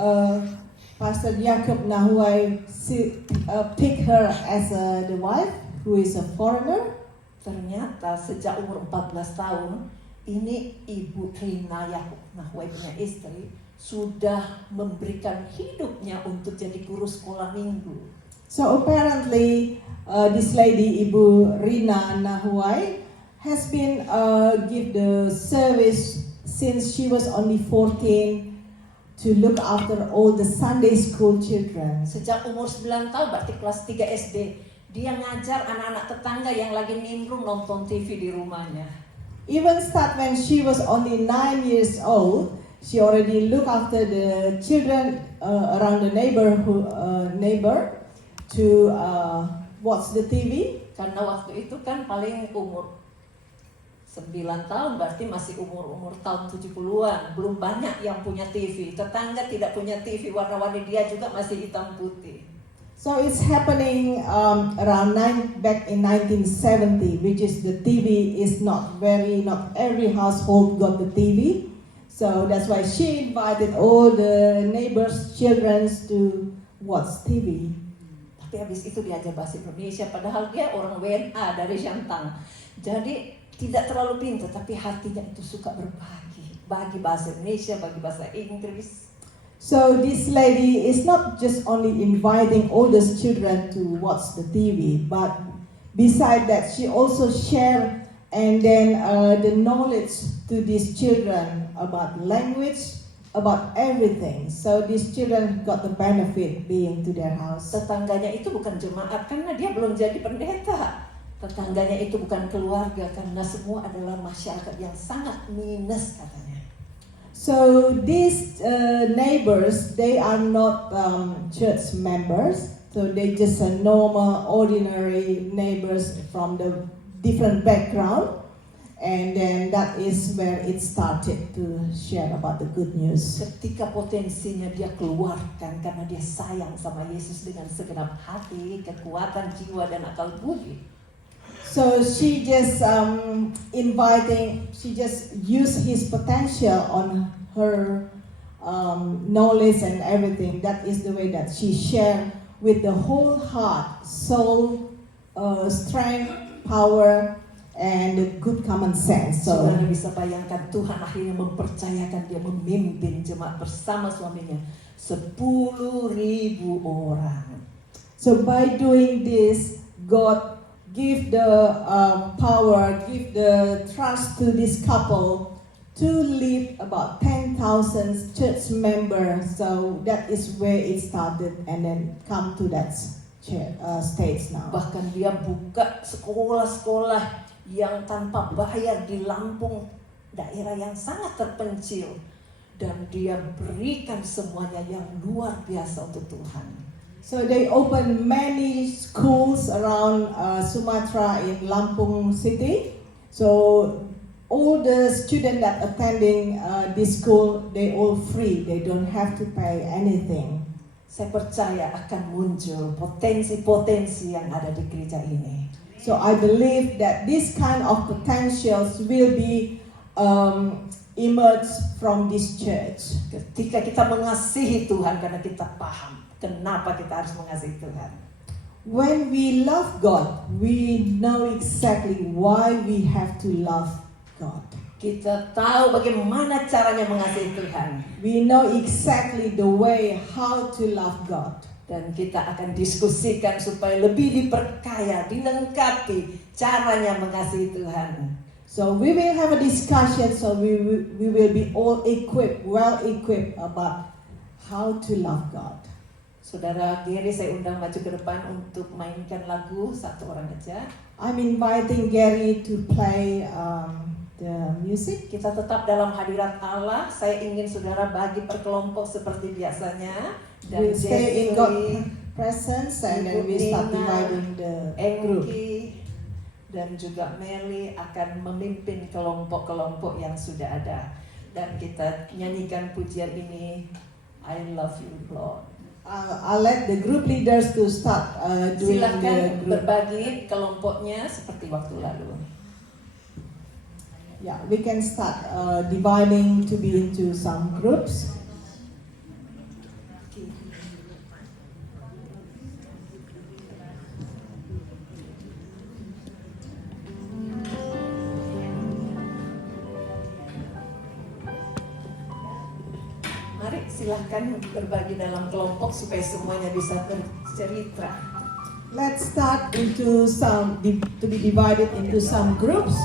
Pastor Yakub Nahuai picked her as the wife, who is a foreigner? Ternyata sejak umur 14 tahun, ini Ibu Rina Yakub Nahuai punya istri, sudah memberikan hidupnya untuk jadi guru sekolah minggu. So apparently this lady, Ibu Rina Nahuai, has been give the service since she was only 14 to look after all the Sunday school children. Sejak umur 9 tahun, berarti kelas 3 SD, dia ngajar anak-anak tetangga yang lagi nimbrung nonton TV di rumahnya. Even start when she was only 9 years old, she already look after the children around the neighbor to watch the TV. Karena waktu itu kan paling umur 9 tahun, berarti masih umur tahun 70-an. Belum banyak yang punya TV. Tetangga tidak punya TV warna-warni, dia juga masih hitam putih. So it's happening back in 1970, which is the TV is not every household got the TV. So that's why she invited all the neighbors' children to watch TV. Tapi habis itu diajar bahasa Indonesia, padahal dia orang WNA dari Shantang. Jadi tidak terlalu pintar, tapi hatinya itu suka berbagi. Bagi bahasa Indonesia, bagi bahasa Inggris. So this lady is not just only inviting all those children to watch the TV, but beside that she also share and then the knowledge to these children about language, about everything. So these children got the benefit being to their house. Tetangganya itu bukan jemaat karena dia belum jadi pendeta. Tetangganya itu bukan keluarga karena semua adalah masyarakat yang sangat minus katanya. So these neighbors, they are not church members. So they just normal, ordinary neighbors from the different background. And then that is where it started to share about the good news. Ketika potensinya dia keluarkan karena dia sayang sama Yesus dengan segenap hati, kekuatan jiwa dan akal budi. So she just she just used his potential on her knowledge and everything. That is the way that she shared with the whole heart, soul, strength, power, and good common sense. So Saudara bisa bayangkan Tuhan akhirnya mempercayakan dia memimpin jemaat bersama suaminya 10.000 orang. So by doing this, God give the power, give the trust to this couple to lead about 10,000 church members. So that is where it started and then come to that stage now. Bahkan dia buka sekolah-sekolah yang tanpa bayar di Lampung, daerah yang sangat terpencil. Dan dia berikan semuanya yang luar biasa untuk Tuhan. So they opened many schools around Sumatra in Lampung City. So all the students that attending this school, they all free. They don't have to pay anything. Saya percaya akan muncul potensi-potensi yang ada di gereja ini. So I believe that this kind of potentials will be emerge from this church. Ketika kita mengasihi Tuhan karena kita paham kenapa kita harus mengasihi Tuhan. When we love God, we know exactly why we have to love God. Kita tahu bagaimana caranya mengasihi Tuhan. We know exactly the way how to love God. Dan kita akan diskusikan supaya lebih diperkaya, dilengkapi caranya mengasihi Tuhan. So we will have a discussion, so we will be all equipped, well equipped about how to love God. Saudara Gary, saya undang maju ke depan untuk mainkan lagu satu orang aja. I'm inviting Gary to play the music. Kita tetap dalam hadirat Allah. Saya ingin saudara bagi per kelompok seperti biasanya. Dan We stay in God's Jeffrey, presence and then we start dividing the group. Engki, dan juga Meli akan memimpin kelompok-kelompok yang sudah ada. Dan kita nyanyikan pujian ini, I love you Lord. I'll let the group leaders to start doing the Silakan group. berbagi kelompoknya seperti waktu lalu. Yeah, we can start dividing to be into some groups. Mari silahkan berbagi dalam kelompok supaya semuanya bisa bercerita. Let's start into to be divided into some groups.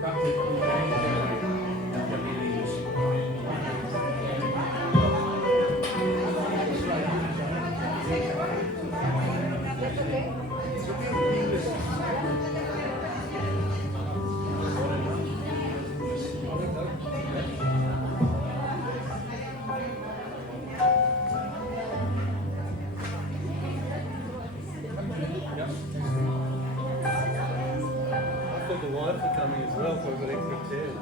The wife are coming as well, so I've got extra chairs.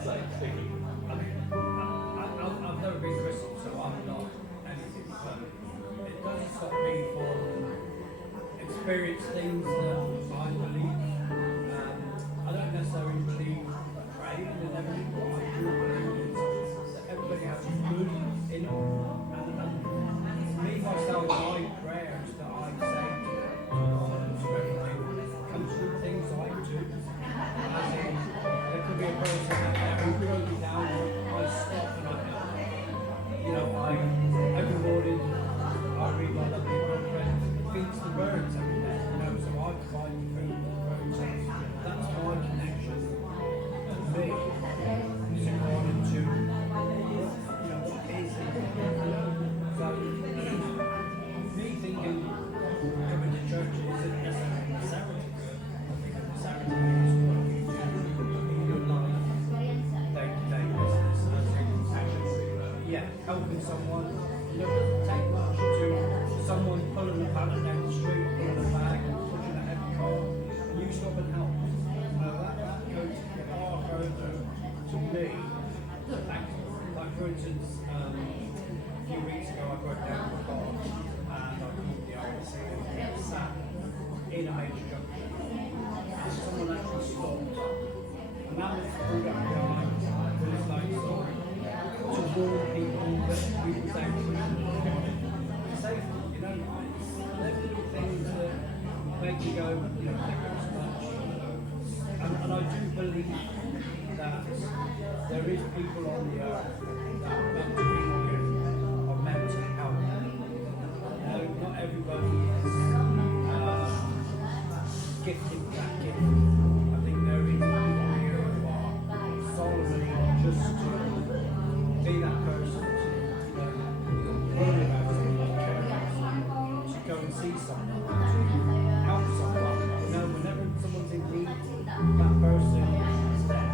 I've never been Christian, so I'm not anything, but it doesn't stop me from experience things that I believe. I don't necessarily believe praying and everything, but I do believe that everybody has good in it. And me, myself, my prayers that I say to God and to everything comes from things I do. As in, there could be a person out there who throws me down, I stop and I help. You know, every morning I read my lovely book and feeds the birds every day. You know, so I provide food for the birds. That's my connection. And me is according to, you know, what is it. So, me thinking coming to church isn't necessarily a ceremony. Ceremony is what you do in your life, day-to-day business. Yeah, helping someone, you know, it doesn't take much to someone pulling a pallet down the street, pulling a bag, pushing a heavy car, and you stop and help. That goes far further to me. Like for instance, a few weeks ago I broke down the car and I called the RSC and sat in a major junction. And someone actually stopped. And that was pulled up behind with his lights on to warn people that we were actually safe. You know, they're little things that make you go, you know, thank you so much. And I do believe that there is people on the earth that are meant to be here, are meant to help. You know, not everybody is gifted with that gift. I think there is people here who are solely just to be that person to worry about someone, care about someone, to go and see someone, to help someone. You know, whenever someone's in need, that person is there.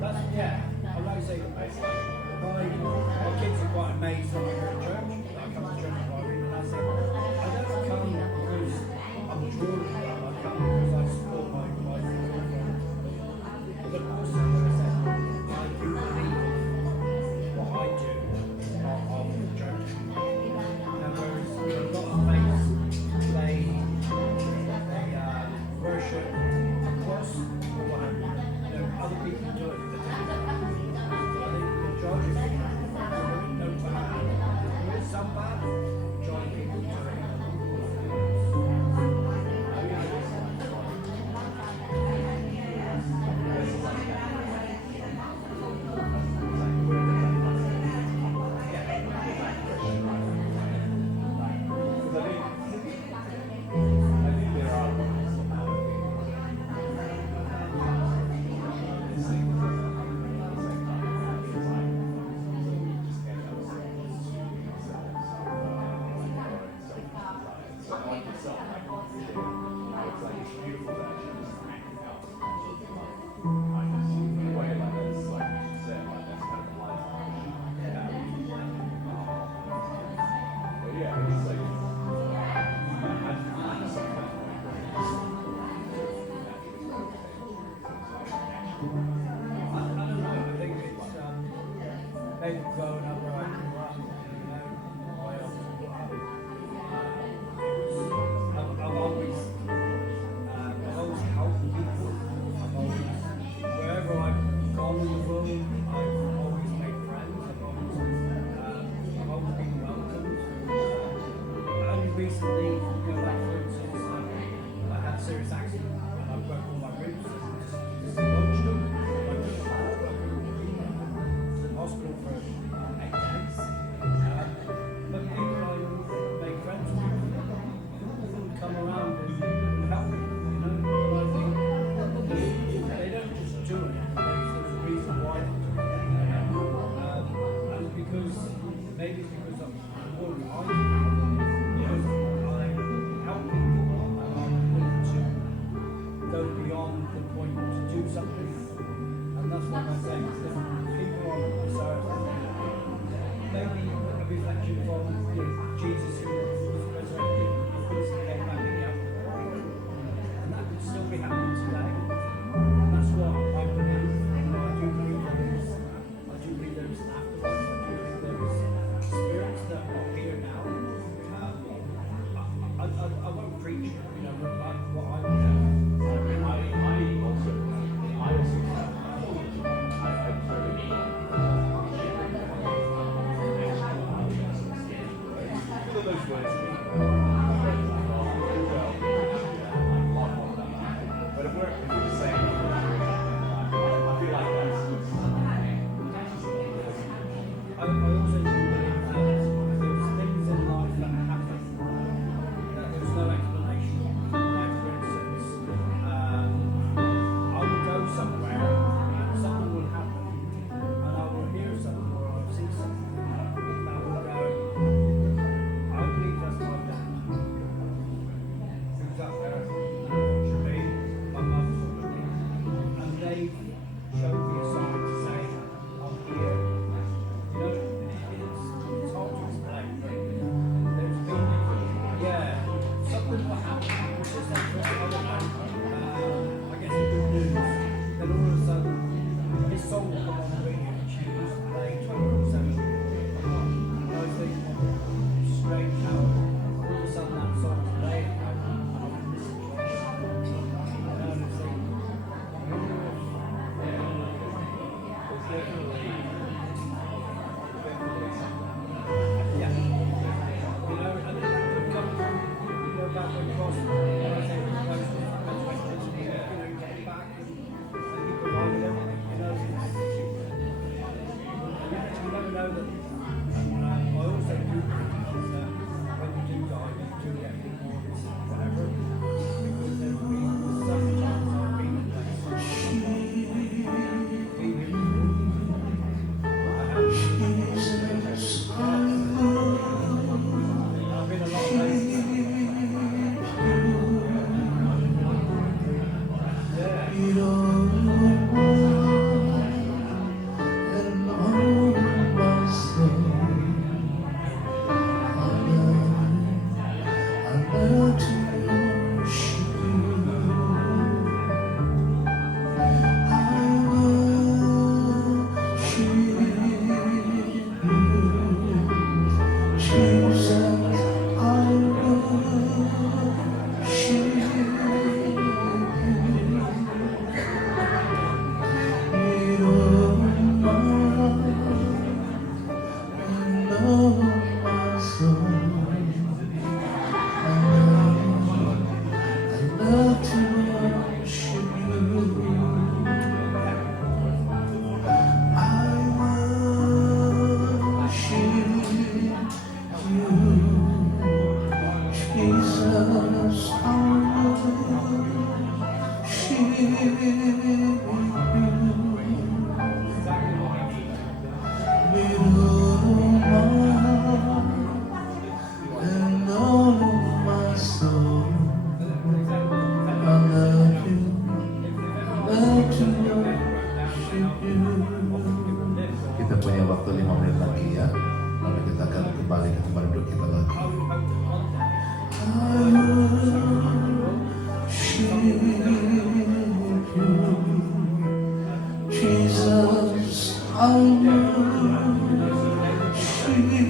That's, yeah, I like to say that my kids are quite amazed when I go to church. I come to church quite often and I say, I don't come because I'm drawn to them, I come because I support my girlfriend. But also, as I said, I do believe what I do of the church. Now, whereas a lot of faiths, they worship across or what have you. You know, other people do it. I think the majority of people don't bad. There is some bad, the majority of people do it. Maybe growing up where I grew up, you know, where I was brought up, I've always helped people. Wherever I've gone in the world, I've always made friends. I've always been welcomed. Only recently, you know, like for instance, I had a serious accident and I broke all my ribs. Just lodged them. Hospital for 8 days. But people I make friends with come around and help me, you know. And I think they don't just do it, there's a reason why they do it. And because maybe it's because of the work I do, because I help people and I'm willing to go beyond the point to do something. And that's what I say, is that people on this earth, maybe a reflection from Jesus who was resurrected, who came back again. And that could still be happening today. know that I also do think that when you do die, you do get remorse, whatever, because there's been sometimes I've been in places I've been a lot of places. Kita punya waktu 5 menit lagi ya. Lalu kita akan kembali ke tempat duduk kita lagi. Jesus, I worship you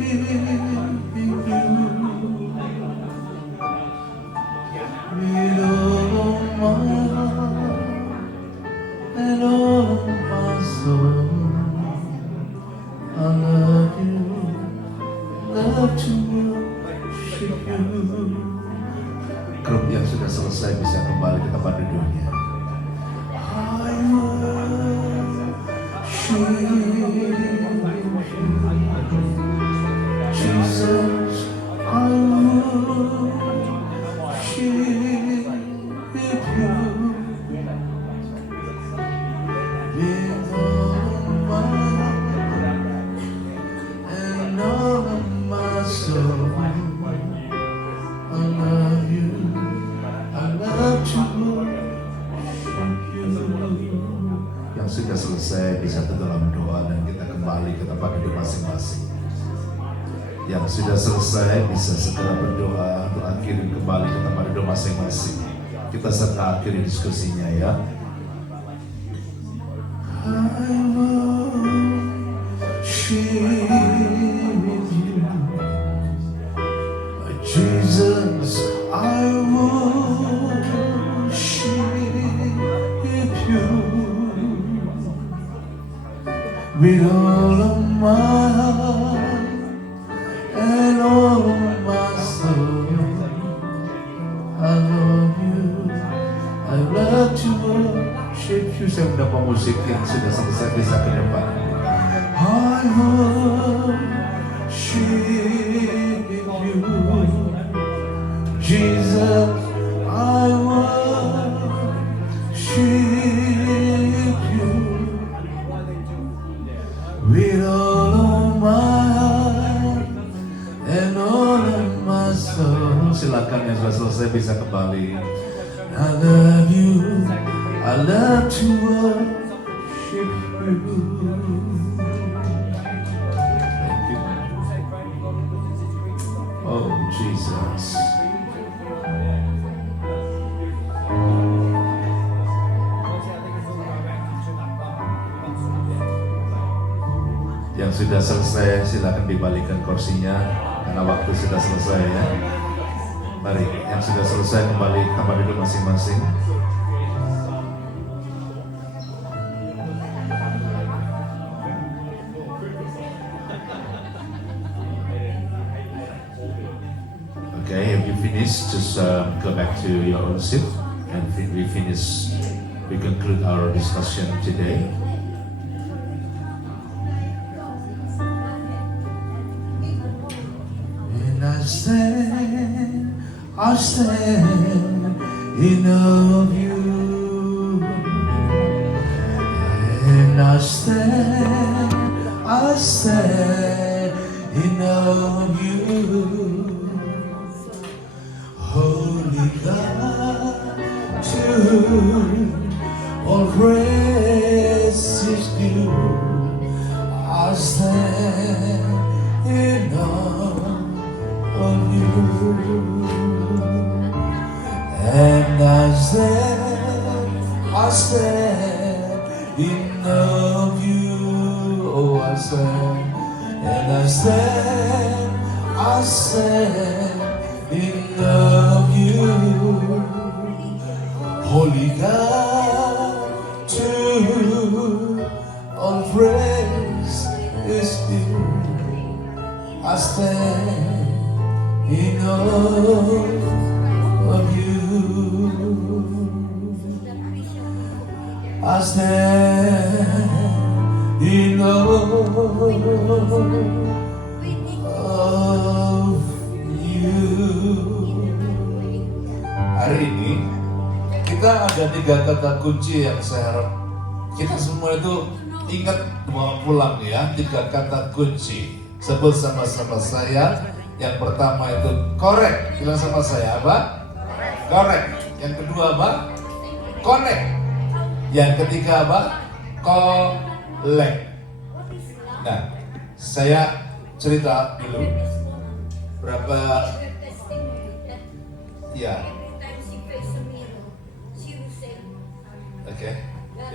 with all my heart and all my soul. I love you, love to worship you. Grup yang sudah selesai bisa kembali ke tempat duduknya. I worship you, Jesus. I worship you with all my heart and all of my soul. I love you, I love to worship you. Yang sudah selesai bisa dalam doa dan kita kembali ke tempat duduk masing-masing. Yang sudah selesai bisa segera berdoa untuk akhiri kembali ke tempat duduk masing-masing. Kita serta akhiri diskusinya ya. I worship you, Jesus. I worship you with all of my heart and all of my soul. I love you, I love to worship you. Saya undang pemusik yang sudah selesai bisa ke depan. I worship you, Jesus. I worship you with all of my heart and all of my soul. Silakan yang sudah selesai bisa kembali. I love you, I love to worship you. Thank you. Oh Jesus. Yang sudah selesai silakan dibalikan kursinya karena waktu sudah selesai ya. Mari, yang sudah selesai kembali ke tempat duduk masing-masing. Okay, if you finish, just go back to your own seat and we conclude our discussion today. I stand in awe of you. And I stand in awe of you. Holy God, to all praise is due. I stand in awe of you. And I stand in awe of you. Oh, I stand, and I stand in awe of you. Holy God, to all praise is due. I stand in awe of you. I stand in awe of you. Hari ini kita ada 3 kata kunci yang saya harap kita semua itu ingat mau pulang ya. 3 kata kunci. Sebut sama-sama saya. Yang pertama itu correct. Bilang sama saya apa? Correct. Yang kedua apa? Connect. Yang ketiga apa? Collect. Nah, saya cerita dulu berapa ya. Okay,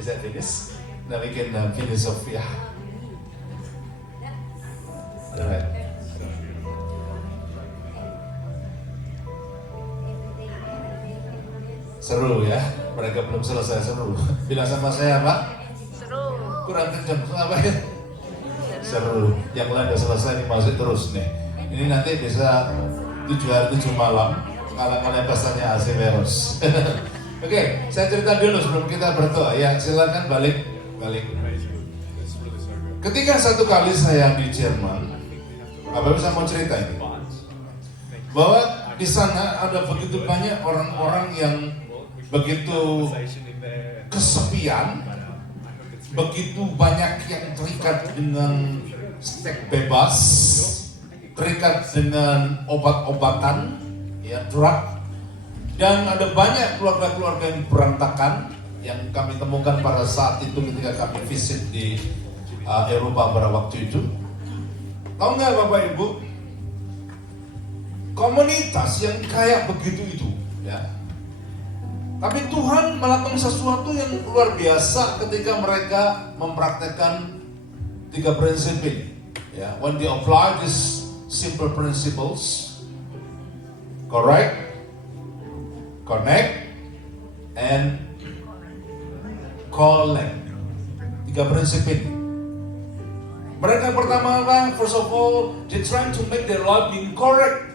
is that finish? Now we can finish off ya. Alright. Seru ya, mereka belum selesai seru. Bilang sama saya apa? Seru. Kurang kencang, apa ya? Seru. Yang lain udah selesai nih masih terus nih. Ini nanti bisa 7 hari 7 malam. Kalang-kalang pasalnya Asimeros. Oke, saya cerita dulu sebelum kita berdoa. Ya, silakan balik. Ketika satu kali saya di Jerman, Bapak bisa mau cerita ini, bahwa di sana ada begitu banyak orang-orang yang begitu kesepian, begitu banyak yang terikat dengan seks bebas, terikat dengan obat-obatan, ya, drug, dan ada banyak keluarga-keluarga yang berantakan yang kami temukan pada saat itu ketika kami visit di Eropa pada waktu itu. Tahu nggak Bapak Ibu? Komunitas yang kayak begitu itu, ya. Tapi Tuhan melakukan sesuatu yang luar biasa ketika mereka mempraktekkan 3 prinsip ini. Ya, when they apply these simple principles, correct, connect, and collect. 3 prinsip ini. Mereka pertama apa? First of all, they trying to make their life being correct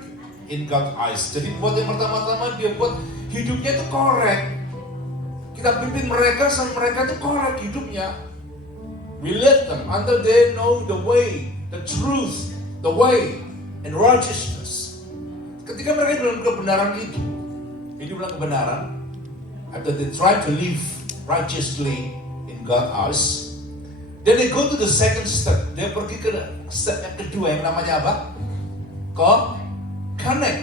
in God's eyes. Jadi buat yang pertama-tama dia buat hidupnya itu correct. Kita pimpin mereka sampai mereka itu correct hidupnya. We let them until they know the way, the truth, the way, and righteousness. Ketika mereka dalam kebenaran itu, hidup dalam kebenaran, after they try to live righteously in God's eyes, then they go to the second step. Dia pergi ke step yang kedua yang namanya apa? Connect.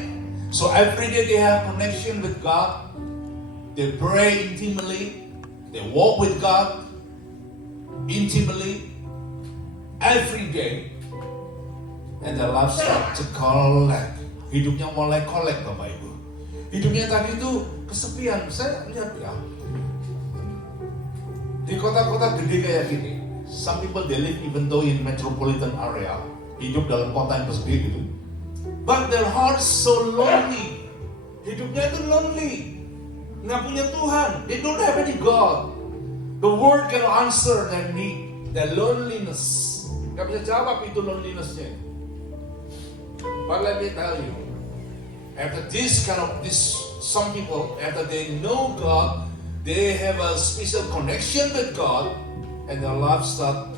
So every day they have connection with God. They pray intimately. They walk with God intimately every day. And their life start to collect. Hidupnya mulai collect, Bapak Ibu. Hidupnya tadi itu kesepian. Saya lihat ya, di kota-kota gede kayak gini, some people they live even though in metropolitan area, hidup dalam kota yang sepi gitu. But their heart so lonely. Hidupnya itu lonely. Nggak punya Tuhan. They don't have any God. The word can answer their need, their loneliness. Nggak bisa jawab itu lonelinessnya. But let me tell you, after some people, after they know God, they have a special connection with God, and their lives start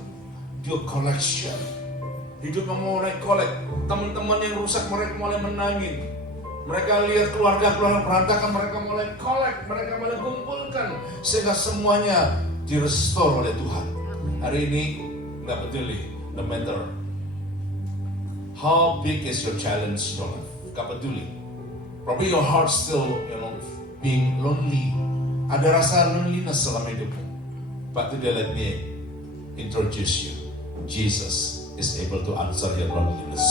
to connection. Hidupnya mulai kolek. Teman-teman yang rusak mereka mulai menangis. Mereka lihat keluarga-keluarga berantakan, mereka mulai kolek, mereka mulai kumpulkan. Sehingga semuanya direstore oleh Tuhan. Hari ini nggak peduli, no matter how big is your challenge, nggak peduli. Probably your heart still, being lonely. Ada rasa loneliness dalam hidupmu. But today let me introduce you. Jesus is able to answer your loneliness.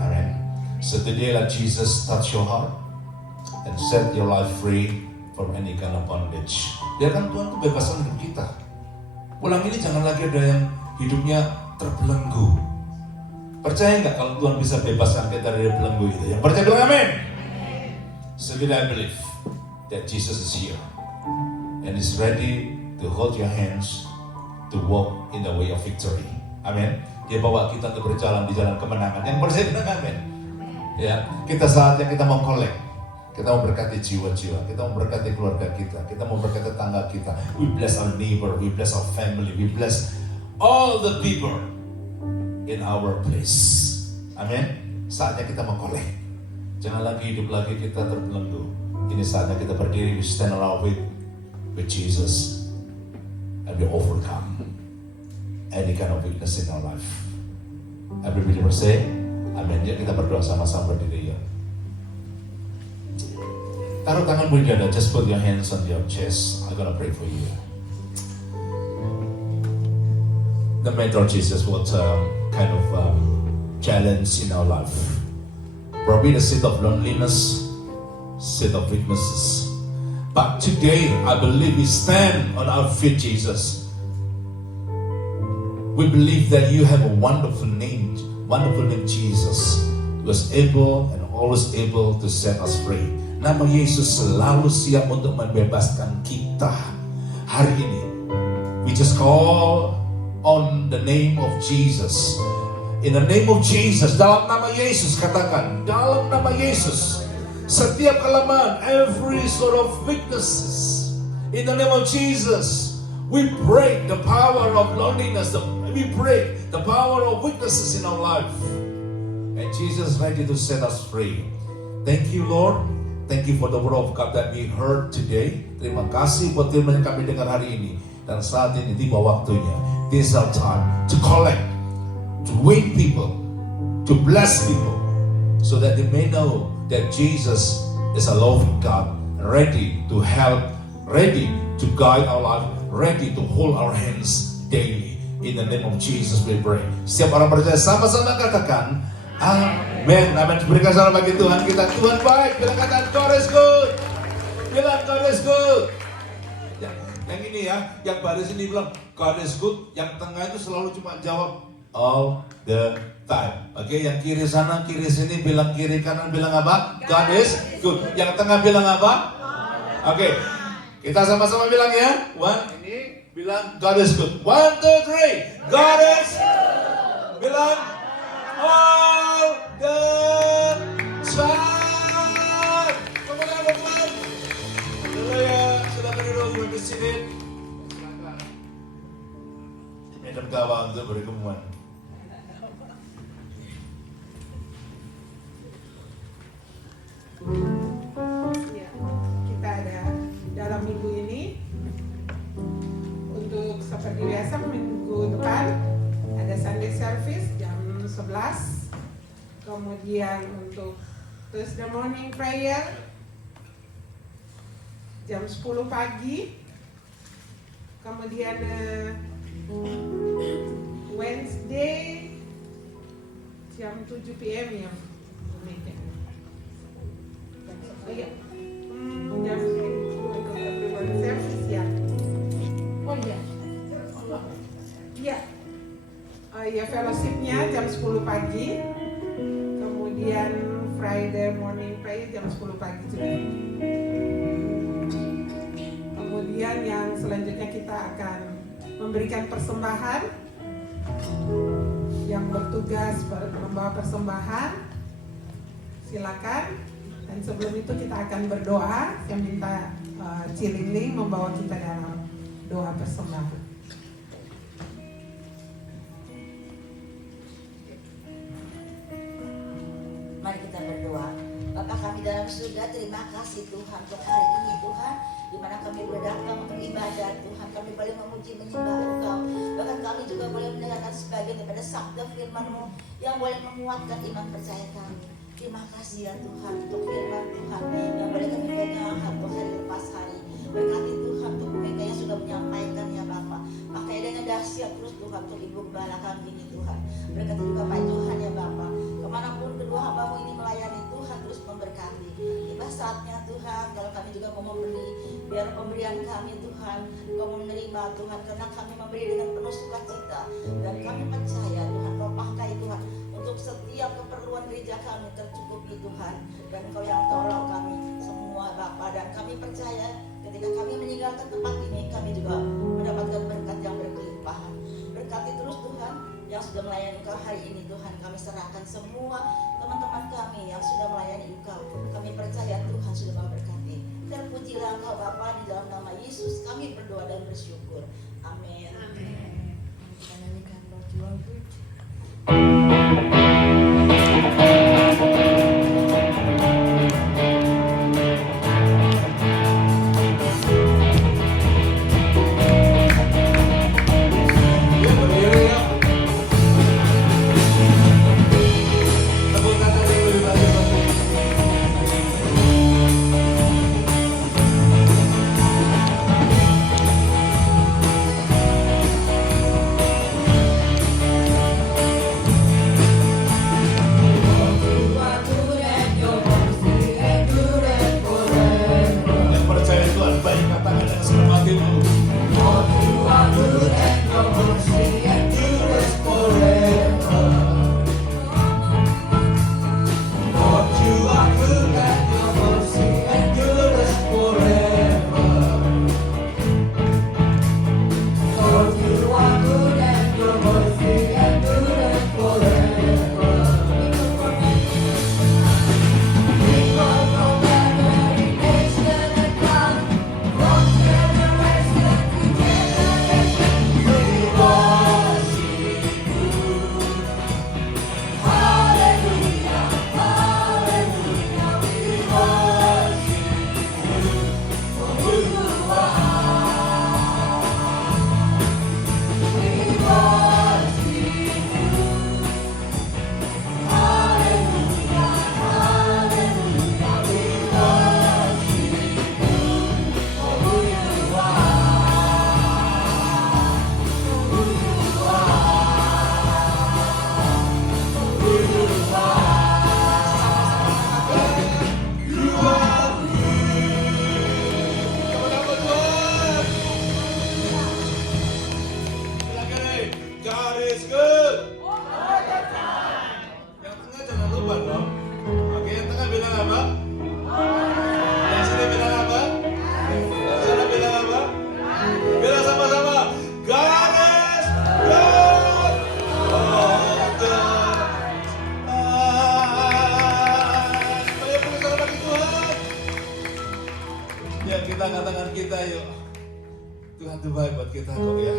Amen. So today let Jesus touch your heart and set your life free from any kind of bondage. Biarkan Tuhan itu bebaskan hidup kita. Pulang ini jangan lagi ada yang hidupnya terbelenggu. Percaya nggak kalau Tuhan bisa bebaskan kita dari belenggu itu? Yang percaya bilang amin. So today I believe that Jesus is here and is ready to hold your hands to walk in the way of victory. Amin. Dia bawa kita untuk berjalan di jalan kemenangan. Yang percaya bilang amin. Ya, kita saatnya kita mau collect. Kita mau berkati jiwa-jiwa, kita mau berkati keluarga kita mau berkati tetangga kita. We bless our neighbor, we bless our family, we bless all the people in our place. Amin. Saatnya kita mau collect. Jangan lagi hidup lagi kita terbelenggu. Ini saatnya kita berdiri, we stand around with Jesus and we overcome any kind of weakness in our life. Every believer say, amin. Ya, kita berdoa sama-sama berdiri ya. Taruh tanganmu di dada, just put your hands on your chest. I'm gonna pray for you. The matter of Jesus, what kind of challenge in our life? Probably the seed of loneliness, seed of weaknesses. But today, I believe we stand on our feet, Jesus. We believe that you have a wonderful name Jesus, who is able and always able to set us free. Nama Yesus selalu siap untuk membebaskan kita. Hari ini, we just call on the name of Jesus. In the name of Jesus, dalam nama Yesus, katakan, dalam nama Yesus, setiap kelemahan, every sort of weaknesses, in the name of Jesus, we break the power of loneliness, we break the power of weaknesses in our life. And Jesus is ready to set us free. Thank you, Lord. Thank you for the word of God that we heard today. Terima kasih buat firman yang kami dengar hari ini. Dan saat ini tiba waktunya. This is our time to collect, to win people, to bless people, so that they may know that Jesus is a loving God, ready to help, ready to guide our life, ready to hold our hands daily. In the name of Jesus we pray. Setiap orang percaya sama-sama katakan, amin. Amin. Berikan salam bagi Tuhan kita. Tuhan baik. Bilang katakan, God is good. Bilang God is good. Yang ini ya, yang baris ini bilang God is good. Yang tengah itu selalu cuma jawab all the time. Oke, yang kiri sana, kiri sini bilang kiri kanan bilang apa? God is good. Yang tengah bilang apa? Oke, kita sama-sama bilang ya. Ini bilang God is good. 1, 2, 3. God is good. Bilang all the time. Kemudian teman-teman. Haleluya. Silakan duduk, berdiri sini. Silakan. Medan kawan untuk berkemuan. Ya, kita ada dalam minggu ini untuk seperti biasa minggu depan ada Sunday service jam 11, kemudian untuk Thursday morning prayer jam 10 pagi, kemudian Wednesday jam 7 PM ya. Oh iya, jam 10 untuk everyone service ya. Oh iya, iya. Ya fellowshipnya jam 10 pagi, kemudian Friday morning prayer jam 10 pagi juga. Kemudian yang selanjutnya kita akan memberikan persembahan. Yang bertugas membawa persembahan, silakan. Dan sebelum itu kita akan berdoa. Yang minta Cilingling membawa kita dalam doa persembahan. kita berdoa. Bapa kami dalam surga, terima kasih Tuhan untuk hari ini Tuhan, di mana kami boleh datang untuk ibadah Tuhan. Kami boleh memuji menyembah Engkau. Bahkan kami juga boleh mendengarkan sebagian daripada sabda firman-Mu yang boleh menguatkan iman percaya kami. Terima kasih ya Tuhan untuk firman Tuhan yang boleh kami pegang satu hari lepas hari. Berkati Tuhan untuk mereka yang sudah menyampaikan ya Bapa. Pakai dengan dahsyat terus Tuhan untuk Ibu Gembala kami ini Tuhan. Berkati juga Pak Tuhan ya Bapa. Kemanapun kedua hamba-Mu ini melayani Tuhan terus memberkati. Tiba saatnya Tuhan kalau kami juga mau memberi, biar pemberian kami Tuhan Kau menerima Tuhan, karena kami memberi dengan penuh sukacita dan kami percaya Tuhan Kau pakai Tuhan untuk setiap keperluan gereja kami tercukupi Tuhan, dan Kau yang tolong kami semua Bapa. Dan kami percaya ketika kami meninggalkan tempat ini kami juga mendapatkan berkat yang berkelimpahan. Berkati terus Tuhan yang sudah melayani Engkau hari ini Tuhan. Kami serahkan semua teman-teman kami yang sudah melayani Engkau. Kami percaya Tuhan sudah memberkati. Terpujilah Engkau Bapa, di dalam nama Yesus kami berdoa dan bersyukur. Amin. Amin. Kita nyanyikan Lord You Are Good. Angkat tangan kita yuk. Tuhan tuh baik buat kita kok ya.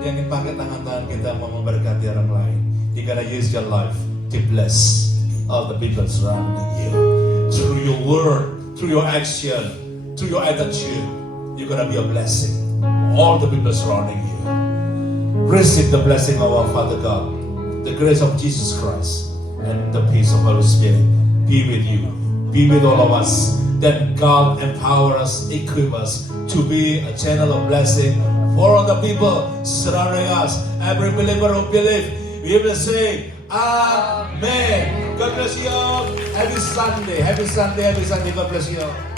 Dia ingin pakai tangan-tangan kita mau memberkati orang lain. You gotta use your life to bless all the people surrounding you. Through your word, through your action, through your attitude, you're gonna be a blessing. All the people surrounding you. Receive the blessing of our Father God, the grace of Jesus Christ, and the peace of Holy Spirit be with you, be with all of us. That God empower us, equip us to be a channel of blessing for all the people surrounding us. Every believer who believe, we will say, Amen. God bless you all. Happy Sunday. Happy Sunday. Happy Sunday. God bless you all.